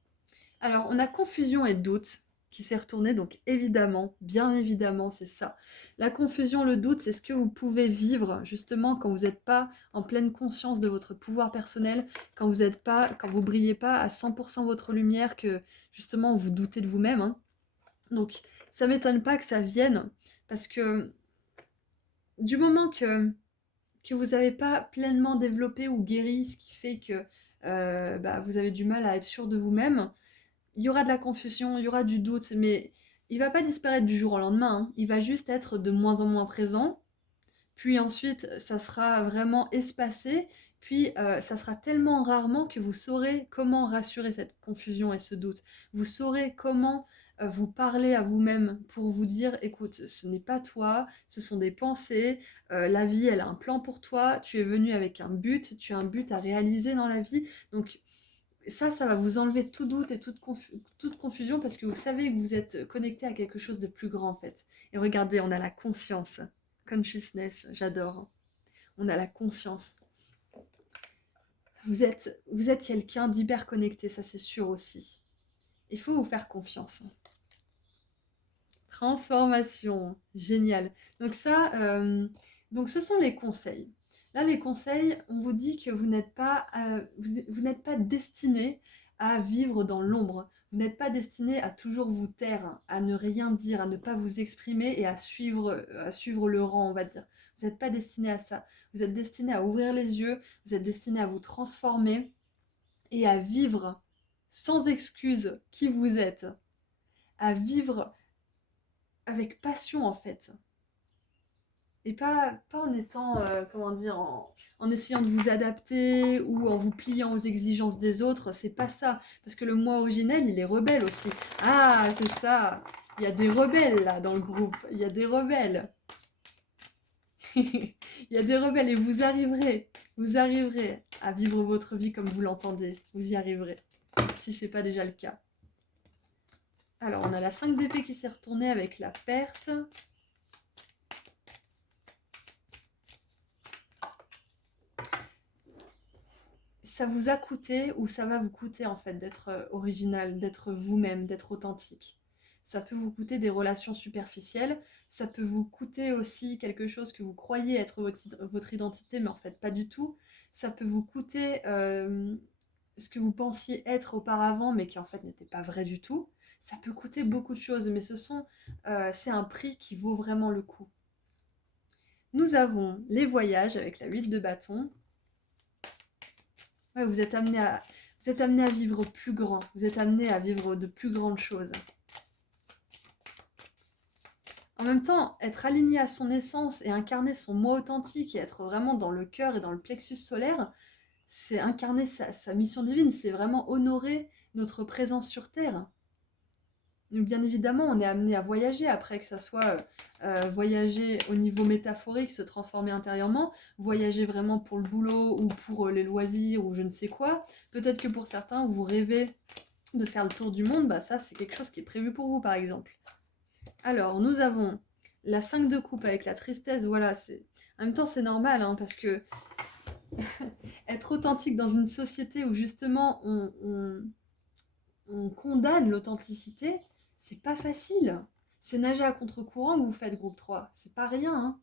Alors on a confusion et doute qui s'est retourné, donc évidemment, bien évidemment c'est ça. La confusion, le doute, c'est ce que vous pouvez vivre justement quand vous n'êtes pas en pleine conscience de votre pouvoir personnel, quand vous brillez pas à 100% votre lumière, que justement vous doutez de vous-même, hein. Donc ça m'étonne pas que ça vienne, parce que du moment que vous n'avez pas pleinement développé ou guéri ce qui fait que vous avez du mal à être sûr de vous-même, il y aura de la confusion, il y aura du doute, mais il va pas disparaître du jour au lendemain, hein. Il va juste être de moins en moins présent, puis ensuite ça sera vraiment espacé, puis ça sera tellement rarement que vous saurez comment rassurer cette confusion et ce doute. Vous saurez comment vous parler à vous-même pour vous dire, écoute, ce n'est pas toi, ce sont des pensées, la vie elle a un plan pour toi, tu es venu avec un but, tu as un but à réaliser dans la vie, donc ça va vous enlever tout doute et toute confusion parce que vous savez que vous êtes connecté à quelque chose de plus grand en fait. Et regardez, on a la conscience. Consciousness, j'adore. On a la conscience. Vous êtes quelqu'un d'hyper connecté, ça c'est sûr aussi. Il faut vous faire confiance. Transformation, génial. Donc ça, donc ce sont les conseils. Là, les conseils, on vous dit que vous n'êtes pas, vous n'êtes pas destiné à vivre dans l'ombre. Vous n'êtes pas destiné à toujours vous taire, à ne rien dire, à ne pas vous exprimer et à suivre le rang, on va dire. Vous n'êtes pas destiné à ça. Vous êtes destiné à ouvrir les yeux, vous êtes destiné à vous transformer et à vivre sans excuse qui vous êtes, à vivre avec passion en fait. Et pas en étant, comment dire, en essayant de vous adapter ou en vous pliant aux exigences des autres, c'est pas ça. Parce que le moi originel, il est rebelle aussi. Ah, c'est ça. Il y a des rebelles là dans le groupe. Il y a des rebelles. Il y a des rebelles et vous arriverez à vivre votre vie comme vous l'entendez. Vous y arriverez, si c'est pas déjà le cas. Alors, on a la 5 d'épée qui s'est retournée avec la perte. Ça vous a coûté ou ça va vous coûter en fait d'être original, d'être vous-même, d'être authentique. Ça peut vous coûter des relations superficielles, ça peut vous coûter aussi quelque chose que vous croyez être votre identité, mais en fait pas du tout. Ça peut vous coûter ce que vous pensiez être auparavant, mais qui en fait n'était pas vrai du tout. Ça peut coûter beaucoup de choses, mais c'est un prix qui vaut vraiment le coup. Nous avons les voyages avec la 8 de bâton. Ouais, vous êtes amené à vivre plus grand, vous êtes amené à vivre de plus grandes choses. En même temps, être aligné à son essence et incarner son moi authentique et être vraiment dans le cœur et dans le plexus solaire, c'est incarner sa mission divine, c'est vraiment honorer notre présence sur Terre. Bien évidemment, on est amené à voyager après, que ça soit voyager au niveau métaphorique, se transformer intérieurement, voyager vraiment pour le boulot ou pour les loisirs ou je ne sais quoi. Peut-être que pour certains, vous rêvez de faire le tour du monde, bah ça c'est quelque chose qui est prévu pour vous par exemple. Alors, nous avons la 5 de coupe avec la tristesse, voilà, en même temps c'est normal, hein, parce que être authentique dans une société où justement on condamne l'authenticité, c'est pas facile. C'est nager à contre-courant que vous faites groupe 3. C'est pas rien, hein.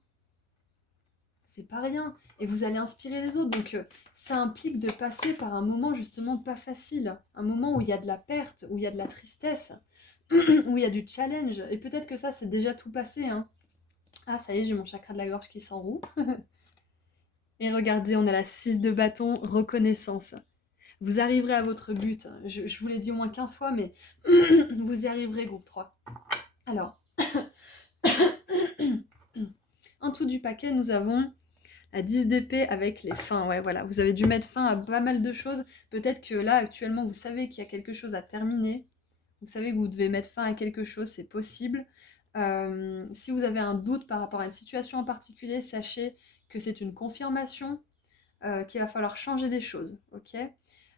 C'est pas rien. Et vous allez inspirer les autres. Donc ça implique de passer par un moment justement pas facile. Un moment où il y a de la perte, où il y a de la tristesse, où il y a du challenge. Et peut-être que ça, c'est déjà tout passé, hein. Ah, ça y est, j'ai mon chakra de la gorge qui s'enroule. Et regardez, on a la 6 de bâton, reconnaissance. Vous arriverez à votre but. Je vous l'ai dit au moins 15 fois, mais vous y arriverez, groupe 3. Alors, en dessous du paquet, nous avons la 10 d'épée avec les fins. Ouais, voilà, vous avez dû mettre fin à pas mal de choses. Peut-être que là, actuellement, vous savez qu'il y a quelque chose à terminer. Vous savez que vous devez mettre fin à quelque chose, c'est possible. Si vous avez un doute par rapport à une situation en particulier, sachez que c'est une confirmation, qu'il va falloir changer des choses, ok ?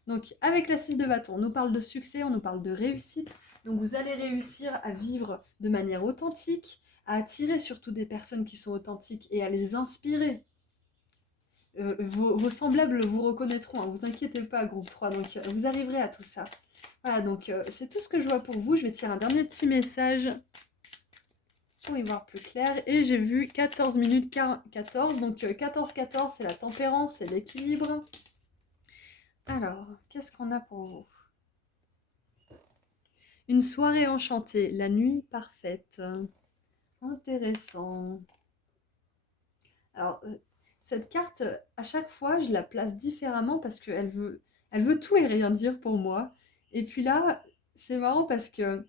Donc avec la 6 de bâton, on nous parle de succès, on nous parle de réussite. Donc vous allez réussir à vivre de manière authentique, à attirer surtout des personnes qui sont authentiques et à les inspirer. Vos semblables vous reconnaîtront, hein, vous inquiétez pas, groupe 3, donc vous arriverez à tout ça. Voilà, donc c'est tout ce que je vois pour vous. Je vais tirer un dernier petit message pour y voir plus clair. Et j'ai vu 14 minutes 14, donc 14-14, c'est la tempérance, c'est l'équilibre. Alors, qu'est-ce qu'on a pour vous ? Une soirée enchantée, la nuit parfaite. Intéressant. Alors, cette carte, à chaque fois, je la place différemment parce qu'elle veut tout et rien dire pour moi. Et puis là, c'est marrant parce que...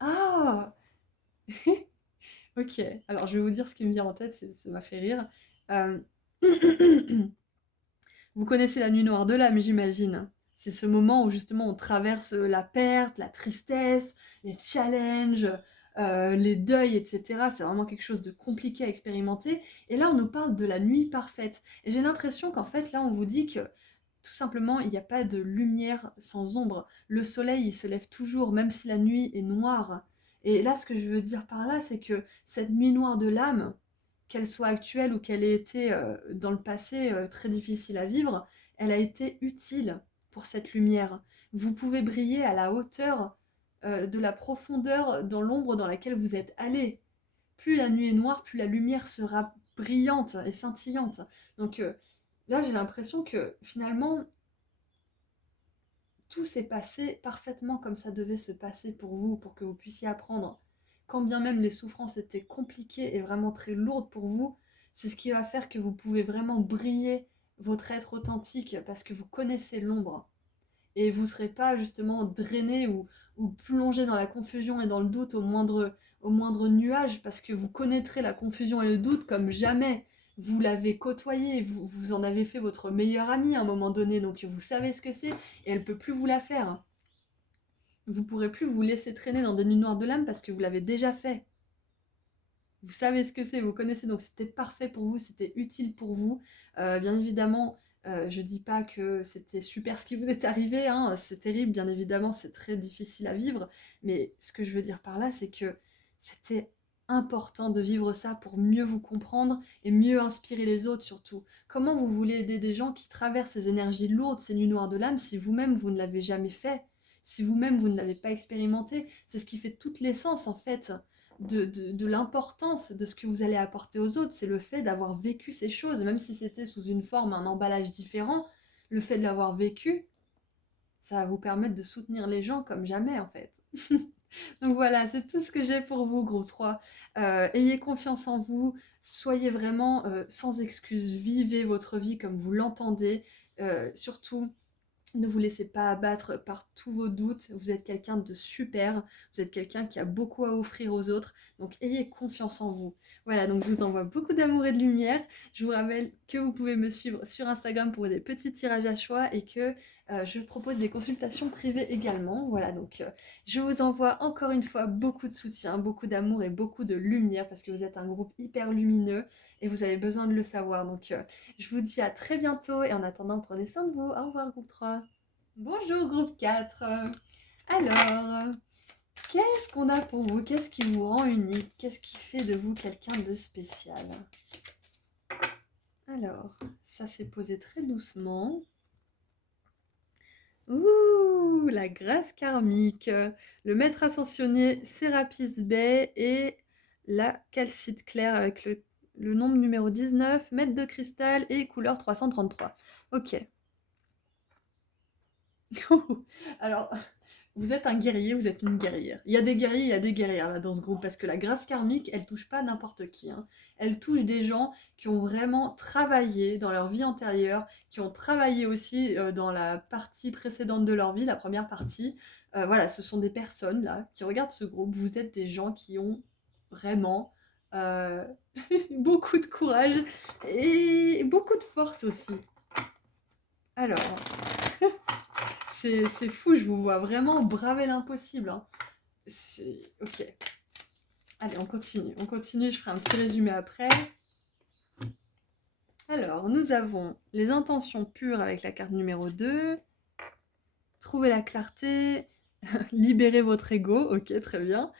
Ah Ok, alors je vais vous dire ce qui me vient en tête, ça m'a fait rire. Euh, Vous connaissez la nuit noire de l'âme, j'imagine. C'est ce moment où justement on traverse la perte, la tristesse, les challenges, les deuils, etc. C'est vraiment quelque chose de compliqué à expérimenter. Et là, on nous parle de la nuit parfaite. Et j'ai l'impression qu'en fait, là, on vous dit que tout simplement, il n'y a pas de lumière sans ombre. Le soleil, il se lève toujours, même si la nuit est noire. Et là, ce que je veux dire par là, c'est que cette nuit noire de l'âme, qu'elle soit actuelle ou qu'elle ait été dans le passé très difficile à vivre, elle a été utile pour cette lumière. Vous pouvez briller à la hauteur de la profondeur dans l'ombre dans laquelle vous êtes allé. Plus la nuit est noire, plus la lumière sera brillante et scintillante. Donc là, j'ai l'impression que finalement, tout s'est passé parfaitement comme ça devait se passer pour vous, pour que vous puissiez apprendre. Quand bien même les souffrances étaient compliquées et vraiment très lourdes pour vous, c'est ce qui va faire que vous pouvez vraiment briller votre être authentique parce que vous connaissez l'ombre. Et vous ne serez pas justement drainé ou plongé dans la confusion et dans le doute au moindre nuage parce que vous connaîtrez la confusion et le doute comme jamais. Vous l'avez côtoyé, vous en avez fait votre meilleur ami à un moment donné, donc vous savez ce que c'est et elle ne peut plus vous la faire. Vous ne pourrez plus vous laisser traîner dans des nuits noires de l'âme parce que vous l'avez déjà fait. Vous savez ce que c'est, vous connaissez, donc c'était parfait pour vous, c'était utile pour vous. Bien évidemment, je dis pas que c'était super ce qui vous est arrivé, hein, c'est terrible, bien évidemment, c'est très difficile à vivre, mais ce que je veux dire par là, c'est que c'était important de vivre ça pour mieux vous comprendre et mieux inspirer les autres surtout. Comment vous voulez aider des gens qui traversent ces énergies lourdes, ces nuits noires de l'âme, si vous-même vous ne l'avez jamais fait, si vous-même vous ne l'avez pas expérimenté? C'est ce qui fait toute l'essence en fait de l'importance de ce que vous allez apporter aux autres, c'est le fait d'avoir vécu ces choses, même si c'était sous une forme, un emballage différent, le fait de l'avoir vécu, ça va vous permettre de soutenir les gens comme jamais en fait. Donc voilà, c'est tout ce que j'ai pour vous, groupe 3. Ayez confiance en vous, soyez vraiment sans excuse, vivez votre vie comme vous l'entendez, surtout ne vous laissez pas abattre par tous vos doutes, vous êtes quelqu'un de super, vous êtes quelqu'un qui a beaucoup à offrir aux autres, donc ayez confiance en vous. Voilà, donc je vous envoie beaucoup d'amour et de lumière. Je vous rappelle que vous pouvez me suivre sur Instagram pour des petits tirages à choix et que je propose des consultations privées également. Voilà, donc je vous envoie encore une fois beaucoup de soutien, beaucoup d'amour et beaucoup de lumière parce que vous êtes un groupe hyper lumineux et vous avez besoin de le savoir. Donc je vous dis à très bientôt et en attendant, prenez soin de vous. Au revoir, groupe 3. Bonjour, groupe 4. Alors, qu'est-ce qu'on a pour vous? Qu'est-ce qui vous rend unique? Qu'est-ce qui fait de vous quelqu'un de spécial? Alors, ça s'est posé très doucement. Ouh, la grâce karmique. Le maître ascensionné Sérapis Bey et la calcite claire avec le nombre numéro 19, maître de cristal et couleur 333. Ok. Alors, vous êtes un guerrier, vous êtes une guerrière. Il y a des guerriers, il y a des guerrières là dans ce groupe parce que la grâce karmique, elle touche pas n'importe qui, hein. Elle touche des gens qui ont vraiment travaillé dans leur vie antérieure, qui ont travaillé aussi dans la partie précédente de leur vie, la première partie. Voilà, ce sont des personnes là qui regardent ce groupe. Vous êtes des gens qui ont vraiment euh, beaucoup de courage et beaucoup de force aussi. Alors, c'est fou, je vous vois vraiment braver l'impossible, hein. C'est... Ok. Allez, on continue, je ferai un petit résumé après. Alors, nous avons les intentions pures avec la carte numéro 2. Trouver la clarté, libérer votre ego, ok, très bien.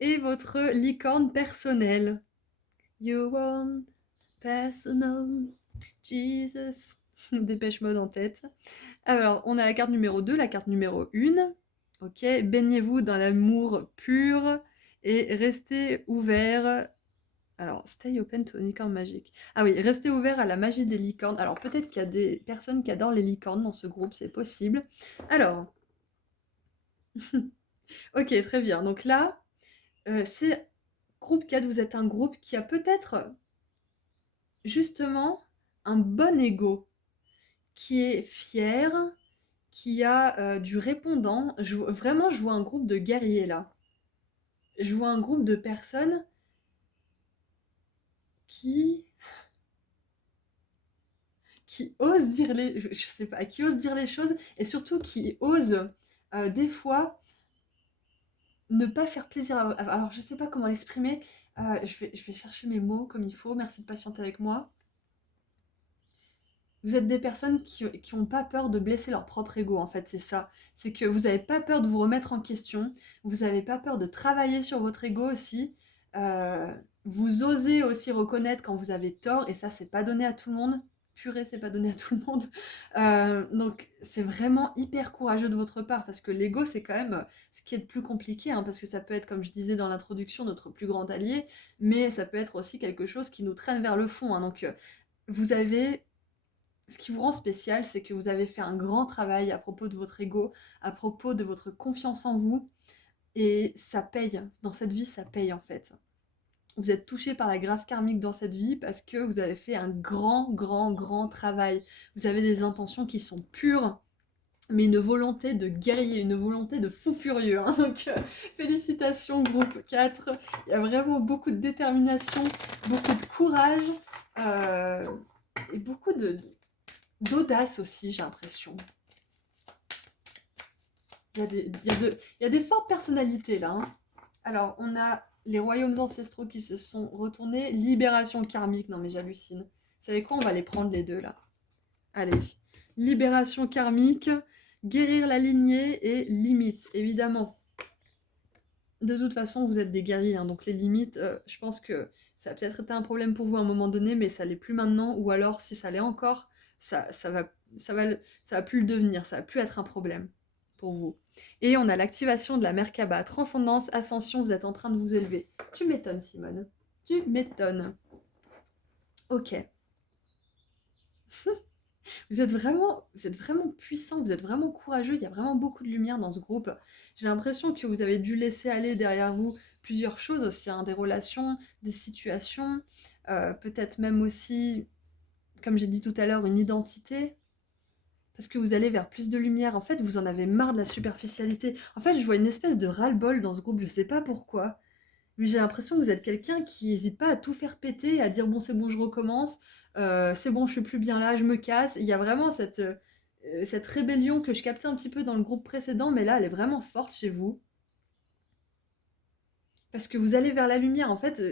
Et votre licorne personnelle. You want personal, Jesus. Dépêche mode en tête. Alors, on a la carte numéro 2, la carte numéro 1. Ok, baignez-vous dans l'amour pur et restez ouvert. Alors, stay open to licorne magique. Ah oui, restez ouvert à la magie des licornes. Alors, peut-être qu'il y a des personnes qui adorent les licornes dans ce groupe, c'est possible. Alors, ok, très bien. Donc là, c'est groupe 4, vous êtes un groupe qui a peut-être justement un bon ego, qui est fier, qui a du répondant. Vraiment, je vois un groupe de guerriers là. Je vois un groupe de personnes qui osent dire je sais pas, qui osent dire les choses et surtout qui osent des fois ne pas faire plaisir alors je sais pas comment l'exprimer, je vais chercher mes mots comme il faut, merci de patienter avec moi. Vous êtes des personnes qui ont pas peur de blesser leur propre ego, en fait, c'est ça. C'est que vous n'avez pas peur de vous remettre en question, vous n'avez pas peur de travailler sur votre ego aussi, vous osez aussi reconnaître quand vous avez tort, et ça, c'est pas donné à tout le monde. purée, c'est pas donné à tout le monde. Donc c'est vraiment hyper courageux de votre part, parce que l'ego, c'est quand même ce qui est le plus compliqué, hein, parce que ça peut être, comme je disais dans l'introduction, notre plus grand allié, mais ça peut être aussi quelque chose qui nous traîne vers le fond, hein. Donc vous avez... Ce qui vous rend spécial, c'est que vous avez fait un grand travail à propos de votre ego, à propos de votre confiance en vous, et ça paye. Dans cette vie, ça paye en fait. Vous êtes touché par la grâce karmique dans cette vie parce que vous avez fait un grand, grand, grand travail. Vous avez des intentions qui sont pures, mais une volonté de guerrier, une volonté de fou furieux, hein. Donc, félicitations, groupe 4. Il y a vraiment beaucoup de détermination, beaucoup de courage, euh, et beaucoup d'audace aussi, j'ai l'impression. Il y a des fortes personnalités là, hein. Alors, on a les royaumes ancestraux qui se sont retournés. Libération karmique. Non, mais j'hallucine. Vous savez quoi? On va les prendre les deux, là. Allez. Libération karmique, guérir la lignée et limite, évidemment. De toute façon, vous êtes des guerriers, hein, donc les limites, je pense que ça a peut-être été un problème pour vous à un moment donné, mais ça l'est plus maintenant, ou alors, si ça l'est encore, ça va plus le devenir, ça va plus être un problème pour vous. Et on a l'activation de la Merkaba, transcendance, ascension, vous êtes en train de vous élever. Tu m'étonnes, Simone. Tu m'étonnes. Ok. Vous êtes vraiment puissant, vous êtes vraiment courageux, il y a vraiment beaucoup de lumière dans ce groupe. J'ai l'impression que vous avez dû laisser aller derrière vous plusieurs choses aussi, hein, des relations, des situations, peut-être même aussi, comme j'ai dit tout à l'heure, une identité. Parce que vous allez vers plus de lumière. En fait, vous en avez marre de la superficialité. En fait, je vois une espèce de ras-le-bol dans ce groupe, je sais pas pourquoi. Mais j'ai l'impression que vous êtes quelqu'un qui n'hésite pas à tout faire péter, à dire bon, c'est bon, je recommence, c'est bon, je suis plus bien là, je me casse. Il y a vraiment cette rébellion que je captais un petit peu dans le groupe précédent, mais là, elle est vraiment forte chez vous. Parce que vous allez vers la lumière. En fait,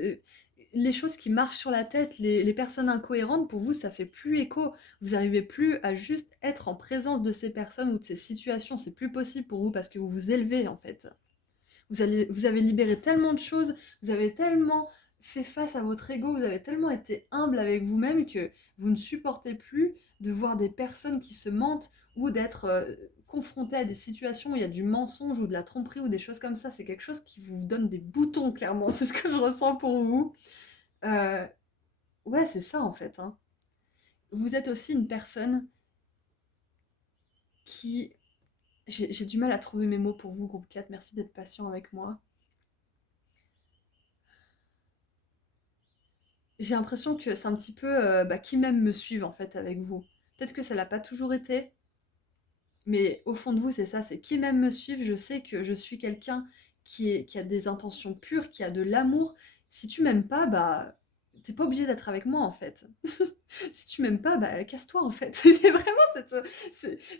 les choses qui marchent sur la tête, les personnes incohérentes, pour vous, ça fait plus écho. Vous n'arrivez plus à juste être en présence de ces personnes ou de ces situations. C'est plus possible pour vous parce que vous vous élevez, en fait. Vous avez libéré tellement de choses, vous avez tellement fait face à votre ego, vous avez tellement été humble avec vous-même que vous ne supportez plus de voir des personnes qui se mentent ou d'être confronté à des situations où il y a du mensonge ou de la tromperie ou des choses comme ça. C'est quelque chose qui vous donne des boutons, clairement. C'est ce que je ressens pour vous. Euh, ouais, c'est ça en fait, hein. Vous êtes aussi une personne qui... J'ai du mal à trouver mes mots pour vous, groupe 4. Merci d'être patient avec moi. J'ai l'impression que c'est un petit peu qui m'aime me suivre en fait avec vous. Peut-être que ça l'a pas toujours été, mais au fond de vous, c'est ça, c'est qui m'aime me suivre. Je sais que je suis quelqu'un qui a des intentions pures, qui a de l'amour. Si tu m'aimes pas, bah t'es pas obligé d'être avec moi en fait. Si tu m'aimes pas, bah casse-toi en fait. C'est vraiment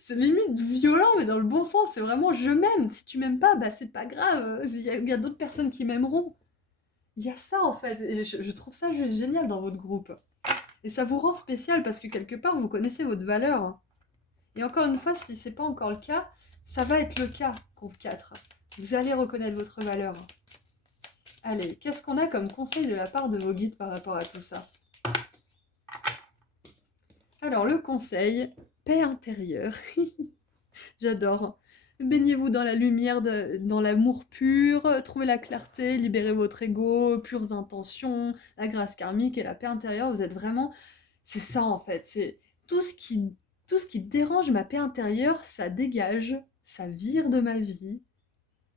c'est limite violent, mais dans le bon sens. C'est vraiment je m'aime. Si tu m'aimes pas, bah c'est pas grave. Il y a d'autres personnes qui m'aimeront. Il y a ça en fait, et je trouve ça juste génial dans votre groupe. Et ça vous rend spécial parce que quelque part vous connaissez votre valeur. Et encore une fois, si c'est pas encore le cas, ça va être le cas, groupe 4. Vous allez reconnaître votre valeur. Allez, qu'est-ce qu'on a comme conseil de la part de vos guides par rapport à tout ça? Alors le conseil, paix intérieure. J'adore. Baignez-vous dans la lumière, dans l'amour pur, trouvez la clarté, libérez votre ego, pures intentions, la grâce karmique et la paix intérieure. Vous êtes vraiment... C'est ça en fait, c'est tout ce qui, tout ce qui dérange ma paix intérieure, ça dégage, ça vire de ma vie,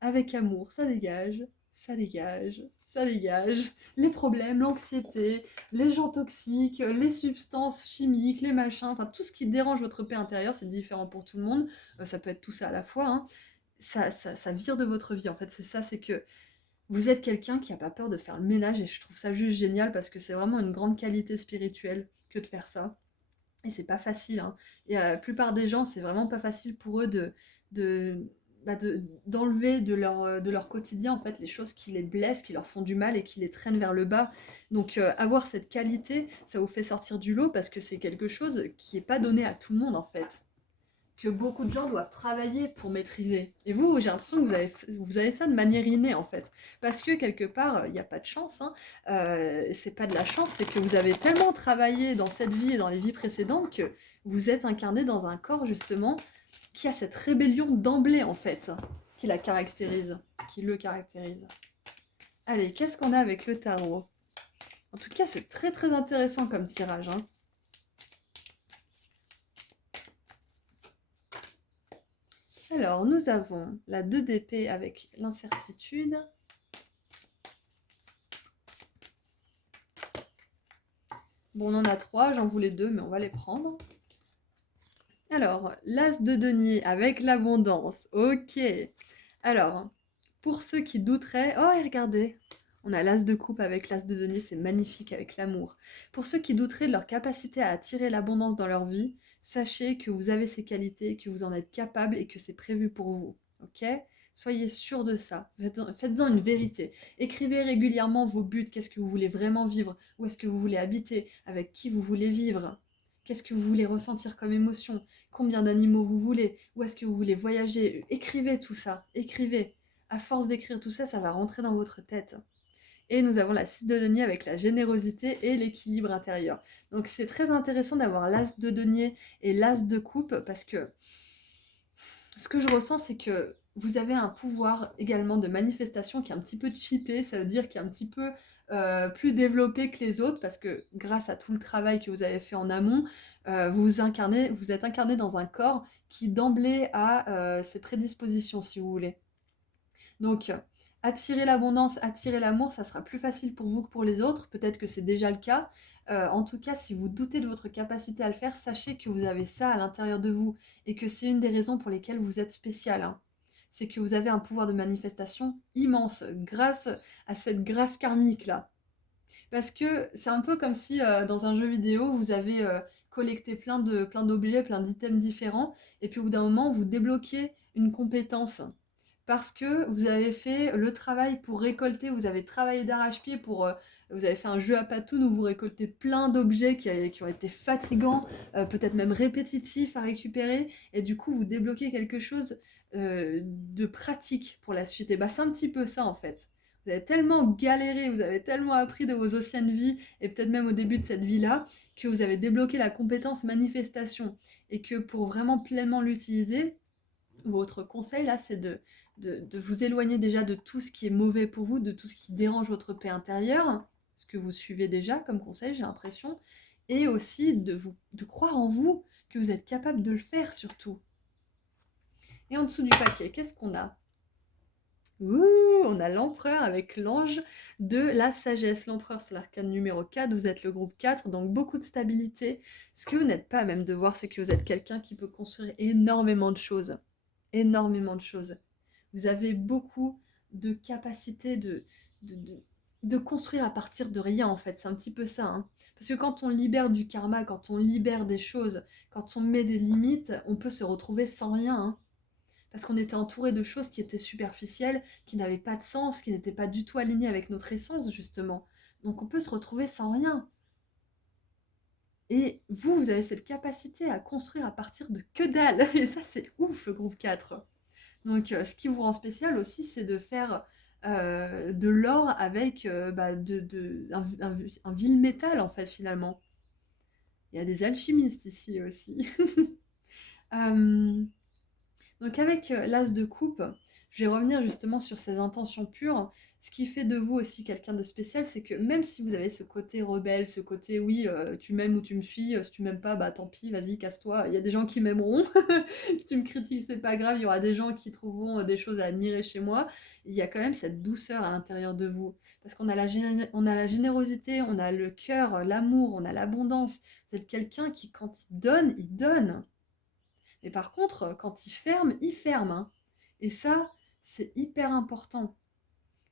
avec amour, ça dégage, ça dégage, ça dégage. Les problèmes, l'anxiété, les gens toxiques, les substances chimiques, les machins, enfin tout ce qui dérange votre paix intérieure, c'est différent pour tout le monde, ça peut être tout ça à la fois, hein. Ça vire de votre vie en fait, c'est ça, c'est que vous êtes quelqu'un qui n'a pas peur de faire le ménage et je trouve ça juste génial parce que c'est vraiment une grande qualité spirituelle que de faire ça. Et c'est pas facile, hein. Et la plupart des gens, c'est vraiment pas facile pour eux de, d'enlever de leur quotidien en fait les choses qui les blessent, qui leur font du mal et qui les traînent vers le bas. Donc avoir cette qualité, ça vous fait sortir du lot parce que c'est quelque chose qui est pas donné à tout le monde en fait. que beaucoup de gens doivent travailler pour maîtriser. Et vous, j'ai l'impression que vous avez ça de manière innée en fait. Parce que quelque part, il n'y a pas de chance, hein. C'est pas de la chance, c'est que vous avez tellement travaillé dans cette vie et dans les vies précédentes que vous êtes incarné dans un corps justement qui a cette rébellion d'emblée en fait, qui la caractérise, qui le caractérise. Allez, qu'est-ce qu'on a avec le tarot? En tout cas, c'est très très intéressant comme tirage, hein. Alors, nous avons la 2 d'épée avec l'incertitude. Bon, on en a 3, j'en voulais 2, mais on va les prendre. Alors, l'as de denier avec l'abondance. Ok. Alors, pour ceux qui douteraient... Oh, et regardez, on a l'as de coupe avec l'as de denier, c'est magnifique avec l'amour. Pour ceux qui douteraient de leur capacité à attirer l'abondance dans leur vie, sachez que vous avez ces qualités, que vous en êtes capable et que c'est prévu pour vous. Ok? Soyez sûr de ça. Faites-en une vérité. Écrivez régulièrement vos buts. Qu'est-ce que vous voulez vraiment vivre? Où est-ce que vous voulez habiter? Avec qui vous voulez vivre? Qu'est-ce que vous voulez ressentir comme émotion? Combien d'animaux vous voulez? Où est-ce que vous voulez voyager? Écrivez tout ça. Écrivez. À force d'écrire tout ça, ça va rentrer dans votre tête. Et nous avons la 6 de denier avec la générosité et l'équilibre intérieur. Donc c'est très intéressant d'avoir l'as de denier et l'as de coupe parce que ce que je ressens, c'est que vous avez un pouvoir également de manifestation qui est un petit peu cheaté, ça veut dire qui est un petit peu plus développé que les autres parce que grâce à tout le travail que vous avez fait en amont, vous êtes incarné dans un corps qui d'emblée a ses prédispositions, si vous voulez. Donc, attirer l'abondance, attirer l'amour, ça sera plus facile pour vous que pour les autres. Peut-être que c'est déjà le cas. En tout cas, si vous doutez de votre capacité à le faire, sachez que vous avez ça à l'intérieur de vous et que c'est une des raisons pour lesquelles vous êtes spécial, hein. C'est que vous avez un pouvoir de manifestation immense grâce à cette grâce karmique-là. Parce que c'est un peu comme si dans un jeu vidéo, vous avez collecté plein d'objets, plein d'items différents, et puis au bout d'un moment, vous débloquez une compétence parce que vous avez fait le travail pour récolter, vous avez travaillé d'arrache-pied pour... vous avez fait un jeu à patounes où vous récoltez plein d'objets qui ont été fatigants, peut-être même répétitifs à récupérer, et du coup vous débloquez quelque chose de pratique pour la suite. Et bah c'est un petit peu ça en fait. Vous avez tellement galéré, vous avez tellement appris de vos anciennes vies, et peut-être même au début de cette vie-là, que vous avez débloqué la compétence manifestation. Et que pour vraiment pleinement l'utiliser, votre conseil là, c'est de vous éloigner déjà de tout ce qui est mauvais pour vous, de tout ce qui dérange votre paix intérieure, ce que vous suivez déjà comme conseil, j'ai l'impression, et aussi de croire en vous, que vous êtes capable de le faire surtout. Et en dessous du paquet, qu'est-ce qu'on a? Ouh, on a l'empereur avec l'ange de la sagesse. L'empereur, c'est l'arcane numéro 4, vous êtes le groupe 4, donc beaucoup de stabilité. Ce que vous n'êtes pas à même de voir, c'est que vous êtes quelqu'un qui peut construire énormément de choses. Énormément de choses. Vous avez beaucoup de capacités de, de- de construire à partir de rien, en fait. C'est un petit peu ça, hein. Parce que quand on libère du karma, quand on libère des choses, quand on met des limites, on peut se retrouver sans rien, hein. Parce qu'on était entouré de choses qui étaient superficielles, qui n'avaient pas de sens, qui n'étaient pas du tout alignées avec notre essence, justement. Donc on peut se retrouver sans rien. Et vous, vous avez cette capacité à construire à partir de que dalle. Et ça, c'est ouf, le groupe 4. Donc ce qui vous rend spécial aussi, c'est de faire de l'or avec un vil métal, en fait, finalement. Il y a des alchimistes ici aussi. Euh, Donc avec l'as de coupe, je vais revenir justement sur ces intentions pures. Ce qui fait de vous aussi quelqu'un de spécial, c'est que même si vous avez ce côté rebelle, ce côté oui, tu m'aimes ou tu me fuis, si tu m'aimes pas, bah tant pis, vas-y, casse-toi. Il y a des gens qui m'aimeront. Si tu me critiques, c'est pas grave, il y aura des gens qui trouveront des choses à admirer chez moi. Il y a quand même cette douceur à l'intérieur de vous. Parce qu'on a on a la générosité, on a le cœur, l'amour, on a l'abondance. Vous êtes quelqu'un qui, quand il donne, il donne. Mais par contre, quand il ferme, hein. Et ça, c'est hyper important.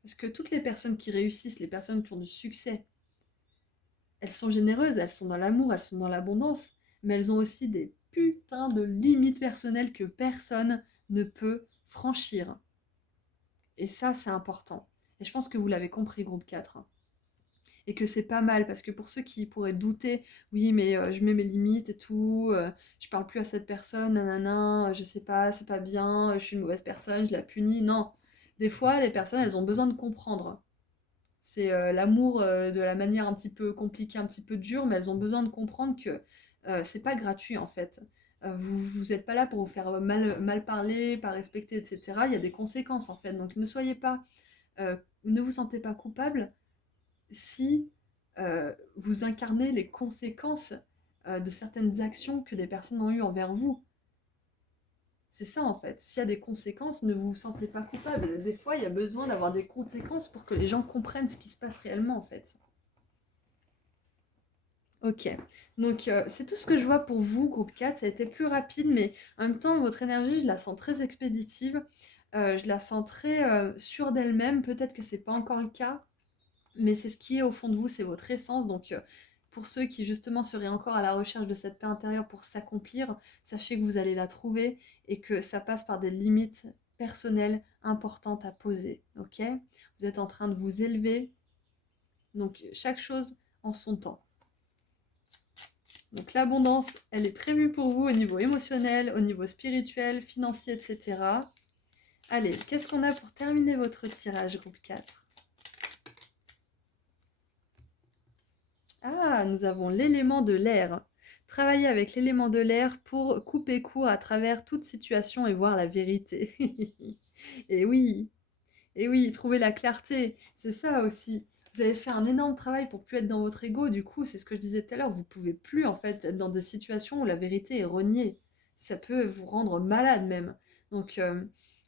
Parce que toutes les personnes qui réussissent, les personnes qui ont du succès, elles sont généreuses, elles sont dans l'amour, elles sont dans l'abondance, mais elles ont aussi des putains de limites personnelles que personne ne peut franchir. Et ça, c'est important. Et je pense que vous l'avez compris, groupe 4, hein. et que c'est pas mal. Parce que pour ceux qui pourraient douter, oui, mais je mets mes limites et tout, je parle plus à cette personne, nanana, je sais pas, c'est pas bien, je suis une mauvaise personne, je la punis. Non. Des fois, les personnes, elles ont besoin de comprendre. C'est l'amour de la manière un petit peu compliquée, un petit peu dure, mais elles ont besoin de comprendre que c'est pas gratuit en fait. Vous êtes pas là pour vous faire mal parler, pas respecter, etc. Il y a des conséquences en fait. Donc ne soyez pas, ne vous sentez pas coupable si vous incarnez les conséquences de certaines actions que des personnes ont eues envers vous. C'est ça en fait. S'il y a des conséquences, ne vous sentez pas coupable. Des fois, il y a besoin d'avoir des conséquences pour que les gens comprennent ce qui se passe réellement en fait. Ok, donc c'est tout ce que je vois pour vous, groupe 4. Ça a été plus rapide, mais en même temps, votre énergie, je la sens très expéditive. Je la sens très sûre d'elle-même. Peut-être que c'est pas encore le cas, mais c'est ce qui est au fond de vous, c'est votre essence. Donc, pour ceux qui justement seraient encore à la recherche de cette paix intérieure pour s'accomplir, sachez que vous allez la trouver et que ça passe par des limites personnelles importantes à poser. Ok? Vous êtes en train de vous élever, donc chaque chose en son temps. Donc l'abondance, elle est prévue pour vous au niveau émotionnel, au niveau spirituel, financier, etc. Allez, qu'est-ce qu'on a pour terminer votre tirage, groupe 4? Ah, nous avons l'élément de l'air. Travailler avec l'élément de l'air pour couper court à travers toute situation et voir la vérité. Et oui, et oui, trouver la clarté, c'est ça aussi. Vous avez fait un énorme travail pour plus être dans votre ego, du coup, c'est ce que je disais tout à l'heure, vous pouvez plus en fait être dans des situations où la vérité est reniée. Ça peut vous rendre malade même. Donc,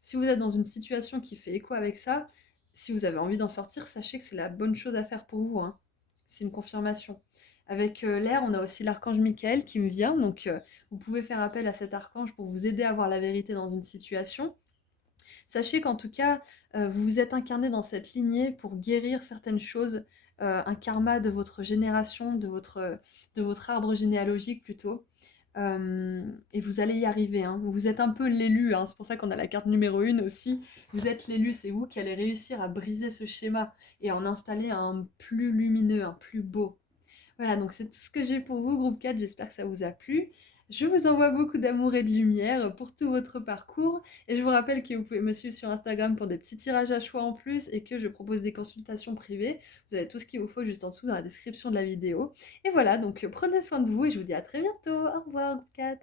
si vous êtes dans une situation qui fait écho avec ça, si vous avez envie d'en sortir, sachez que c'est la bonne chose à faire pour vous, hein. C'est une confirmation. Avec l'air, on a aussi l'archange Michael qui me vient, donc vous pouvez faire appel à cet archange pour vous aider à voir la vérité dans une situation. Sachez qu'en tout cas, vous vous êtes incarné dans cette lignée pour guérir certaines choses, un karma de votre génération, de votre arbre généalogique plutôt. Et vous allez y arriver, hein. Vous êtes un peu l'élu, hein. C'est pour ça qu'on a la carte numéro 1 aussi. Vous êtes l'élu, c'est vous qui allez réussir à briser ce schéma et en installer un plus lumineux, un plus beau. Voilà, donc c'est tout ce que j'ai pour vous, groupe 4. J'espère que ça vous a plu. Je vous envoie beaucoup d'amour et de lumière pour tout votre parcours. Et je vous rappelle que vous pouvez me suivre sur Instagram pour des petits tirages à choix en plus et que je propose des consultations privées. Vous avez tout ce qu'il vous faut juste en dessous dans la description de la vidéo. Et voilà, donc prenez soin de vous et je vous dis à très bientôt. Au revoir, groupe 4.